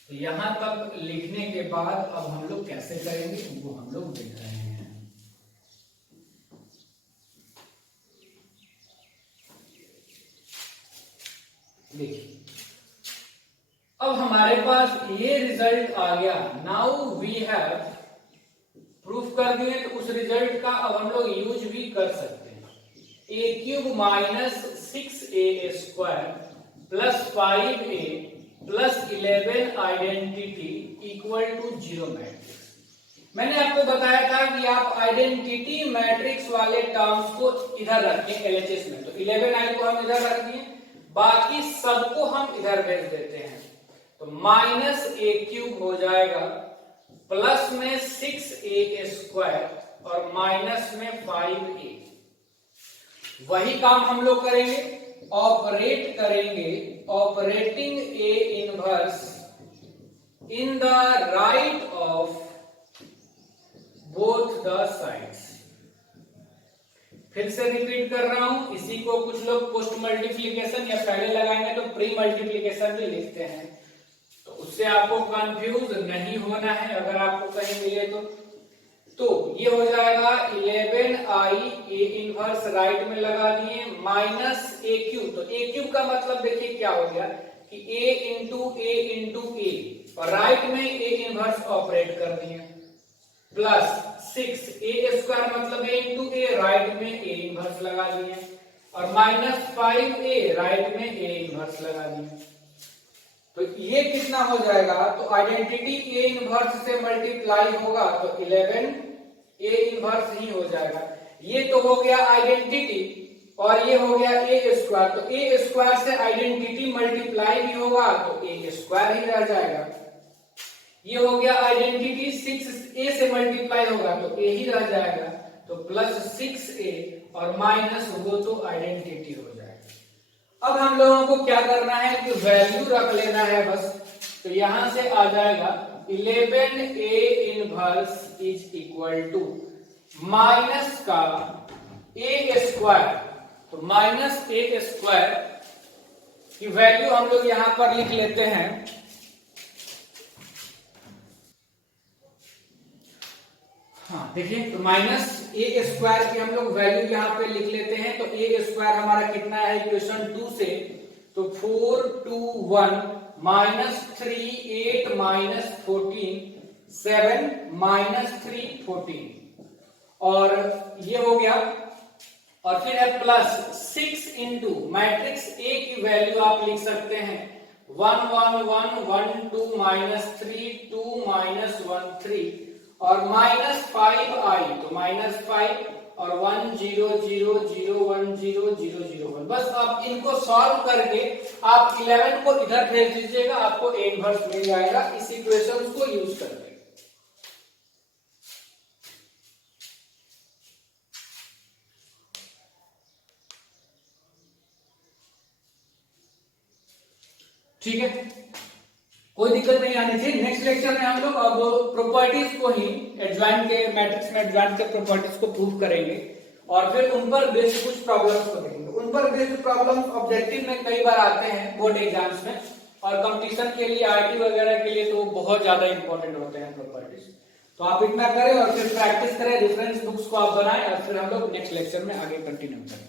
तो यहां तक लिखने के बाद अब हम लोग कैसे करेंगे वो हम लोग देख रहे हैं। देखिए अब हमारे पास ये रिजल्ट आ गया। नाउ वी हैव प्रूफ कर दिए, तो उस रिजल्ट का अब हम लोग यूज भी कर सकते हैं। A cube minus 6a² plus 5a plus 11 identity equal to 0 matrix. मैंने आपको बताया था कि आप आइडेंटिटी मैट्रिक्स वाले टर्म्स को इधर रखें एलएचएस में, तो 11i को हम इधर रख दिए, बाकी सबको हम इधर भेज देते हैं। तो माइनस ए क्यूब हो जाएगा, प्लस में 6a² और माइनस में 5a। वही काम हम लोग करेंगे, ऑपरेट करेंगे, operating A inverse in the right of both the sides. फिर से रिपीट कर रहा हूं, इसी को कुछ लोग पोस्ट मल्टीप्लीकेशन या पहले लगाएंगे तो प्री मल्टीप्लीकेशन भी लिखते हैं, तो उससे आपको कंफ्यूज नहीं होना है अगर आपको कहीं मिले तो ये हो जाएगा 11i ए इनवर्स राइट में लगा दिए माइनस ए क्यूब। तो ए क्यूब का मतलब देखिए क्या हो गया कि a इंटू ए और राइट में ए इनवर्स ऑपरेट कर दिए, प्लस 6a² मतलब a इंटू ए राइट में ए इनवर्स लगा दिए और माइनस 5a राइट में ए इनवर्स लगा दिए। तो ये कितना हो जाएगा, तो आइडेंटिटी ए इनवर्स से मल्टीप्लाई होगा तो 11 ए इनवर्स ही हो जाएगा। ये तो हो गया आइडेंटिटी और ये हो गया a², तो a² से आइडेंटिटी मल्टीप्लाई भी होगा तो a² ही रह जाएगा। ये हो गया आइडेंटिटी 6a से मल्टीप्लाई होगा तो a ही रह जाएगा, तो प्लस 6a और माइनस वो तो आइडेंटिटी हो जाएगा। अब हम लोगों को क्या करना है कि वैल्यू रख लेना है बस, तो यहां से आ जाएगा 11a inverse is equal to minus का a², तो माइनस a² की वैल्यू हम लोग यहां पर लिख लेते हैं। हाँ देखिए, तो माइनस a² की हम लोग वैल्यू यहां पे लिख लेते हैं। तो a² हमारा कितना है इक्वेशन 2 से, तो 4 2 1 माइनस 3 8 माइनस 14 7 माइनस 3 14 और ये हो गया, और फिर है प्लस 6 इंटू मैट्रिक्स ए की वैल्यू आप लिख सकते हैं 1 1 1 1 2 माइनस 3 2 माइनस 1 3 और माइनस 5i, तो माइनस 5 और 1 0 0 0 1 0 0 0 1। बस आप इनको सॉल्व करके आप 11 को इधर भेज दीजिएगा, आपको ए इनवर्स मिल जाएगा इस इक्वेशन को यूज करके। ठीक है, कोई दिक्कत नहीं आनी चाहिए। नेक्स्ट लेक्चर में हम लोग अब प्रॉपर्टीज को ही एडजॉइंट के मैट्रिक्स में एडजॉइंट के प्रॉपर्टीज को प्रूव करेंगे और फिर उन पर बेस्ड कुछ प्रॉब्लम्स को देखेंगे। उन पर बेस्ड प्रॉब्लम्स ऑब्जेक्टिव में कई बार आते हैं बोर्ड एग्जाम्स में, और कंपटीशन के लिए आईटी वगैरह के लिए तो बहुत ज्यादा इंपॉर्टेंट होते हैं प्रॉपर्टीज। तो आप इतना करें और फिर प्रैक्टिस करें, रेफरेंस बुक्स को आप बनाएं और फिर हम लोग नेक्स्ट लेक्चर में आगे कंटिन्यू करें।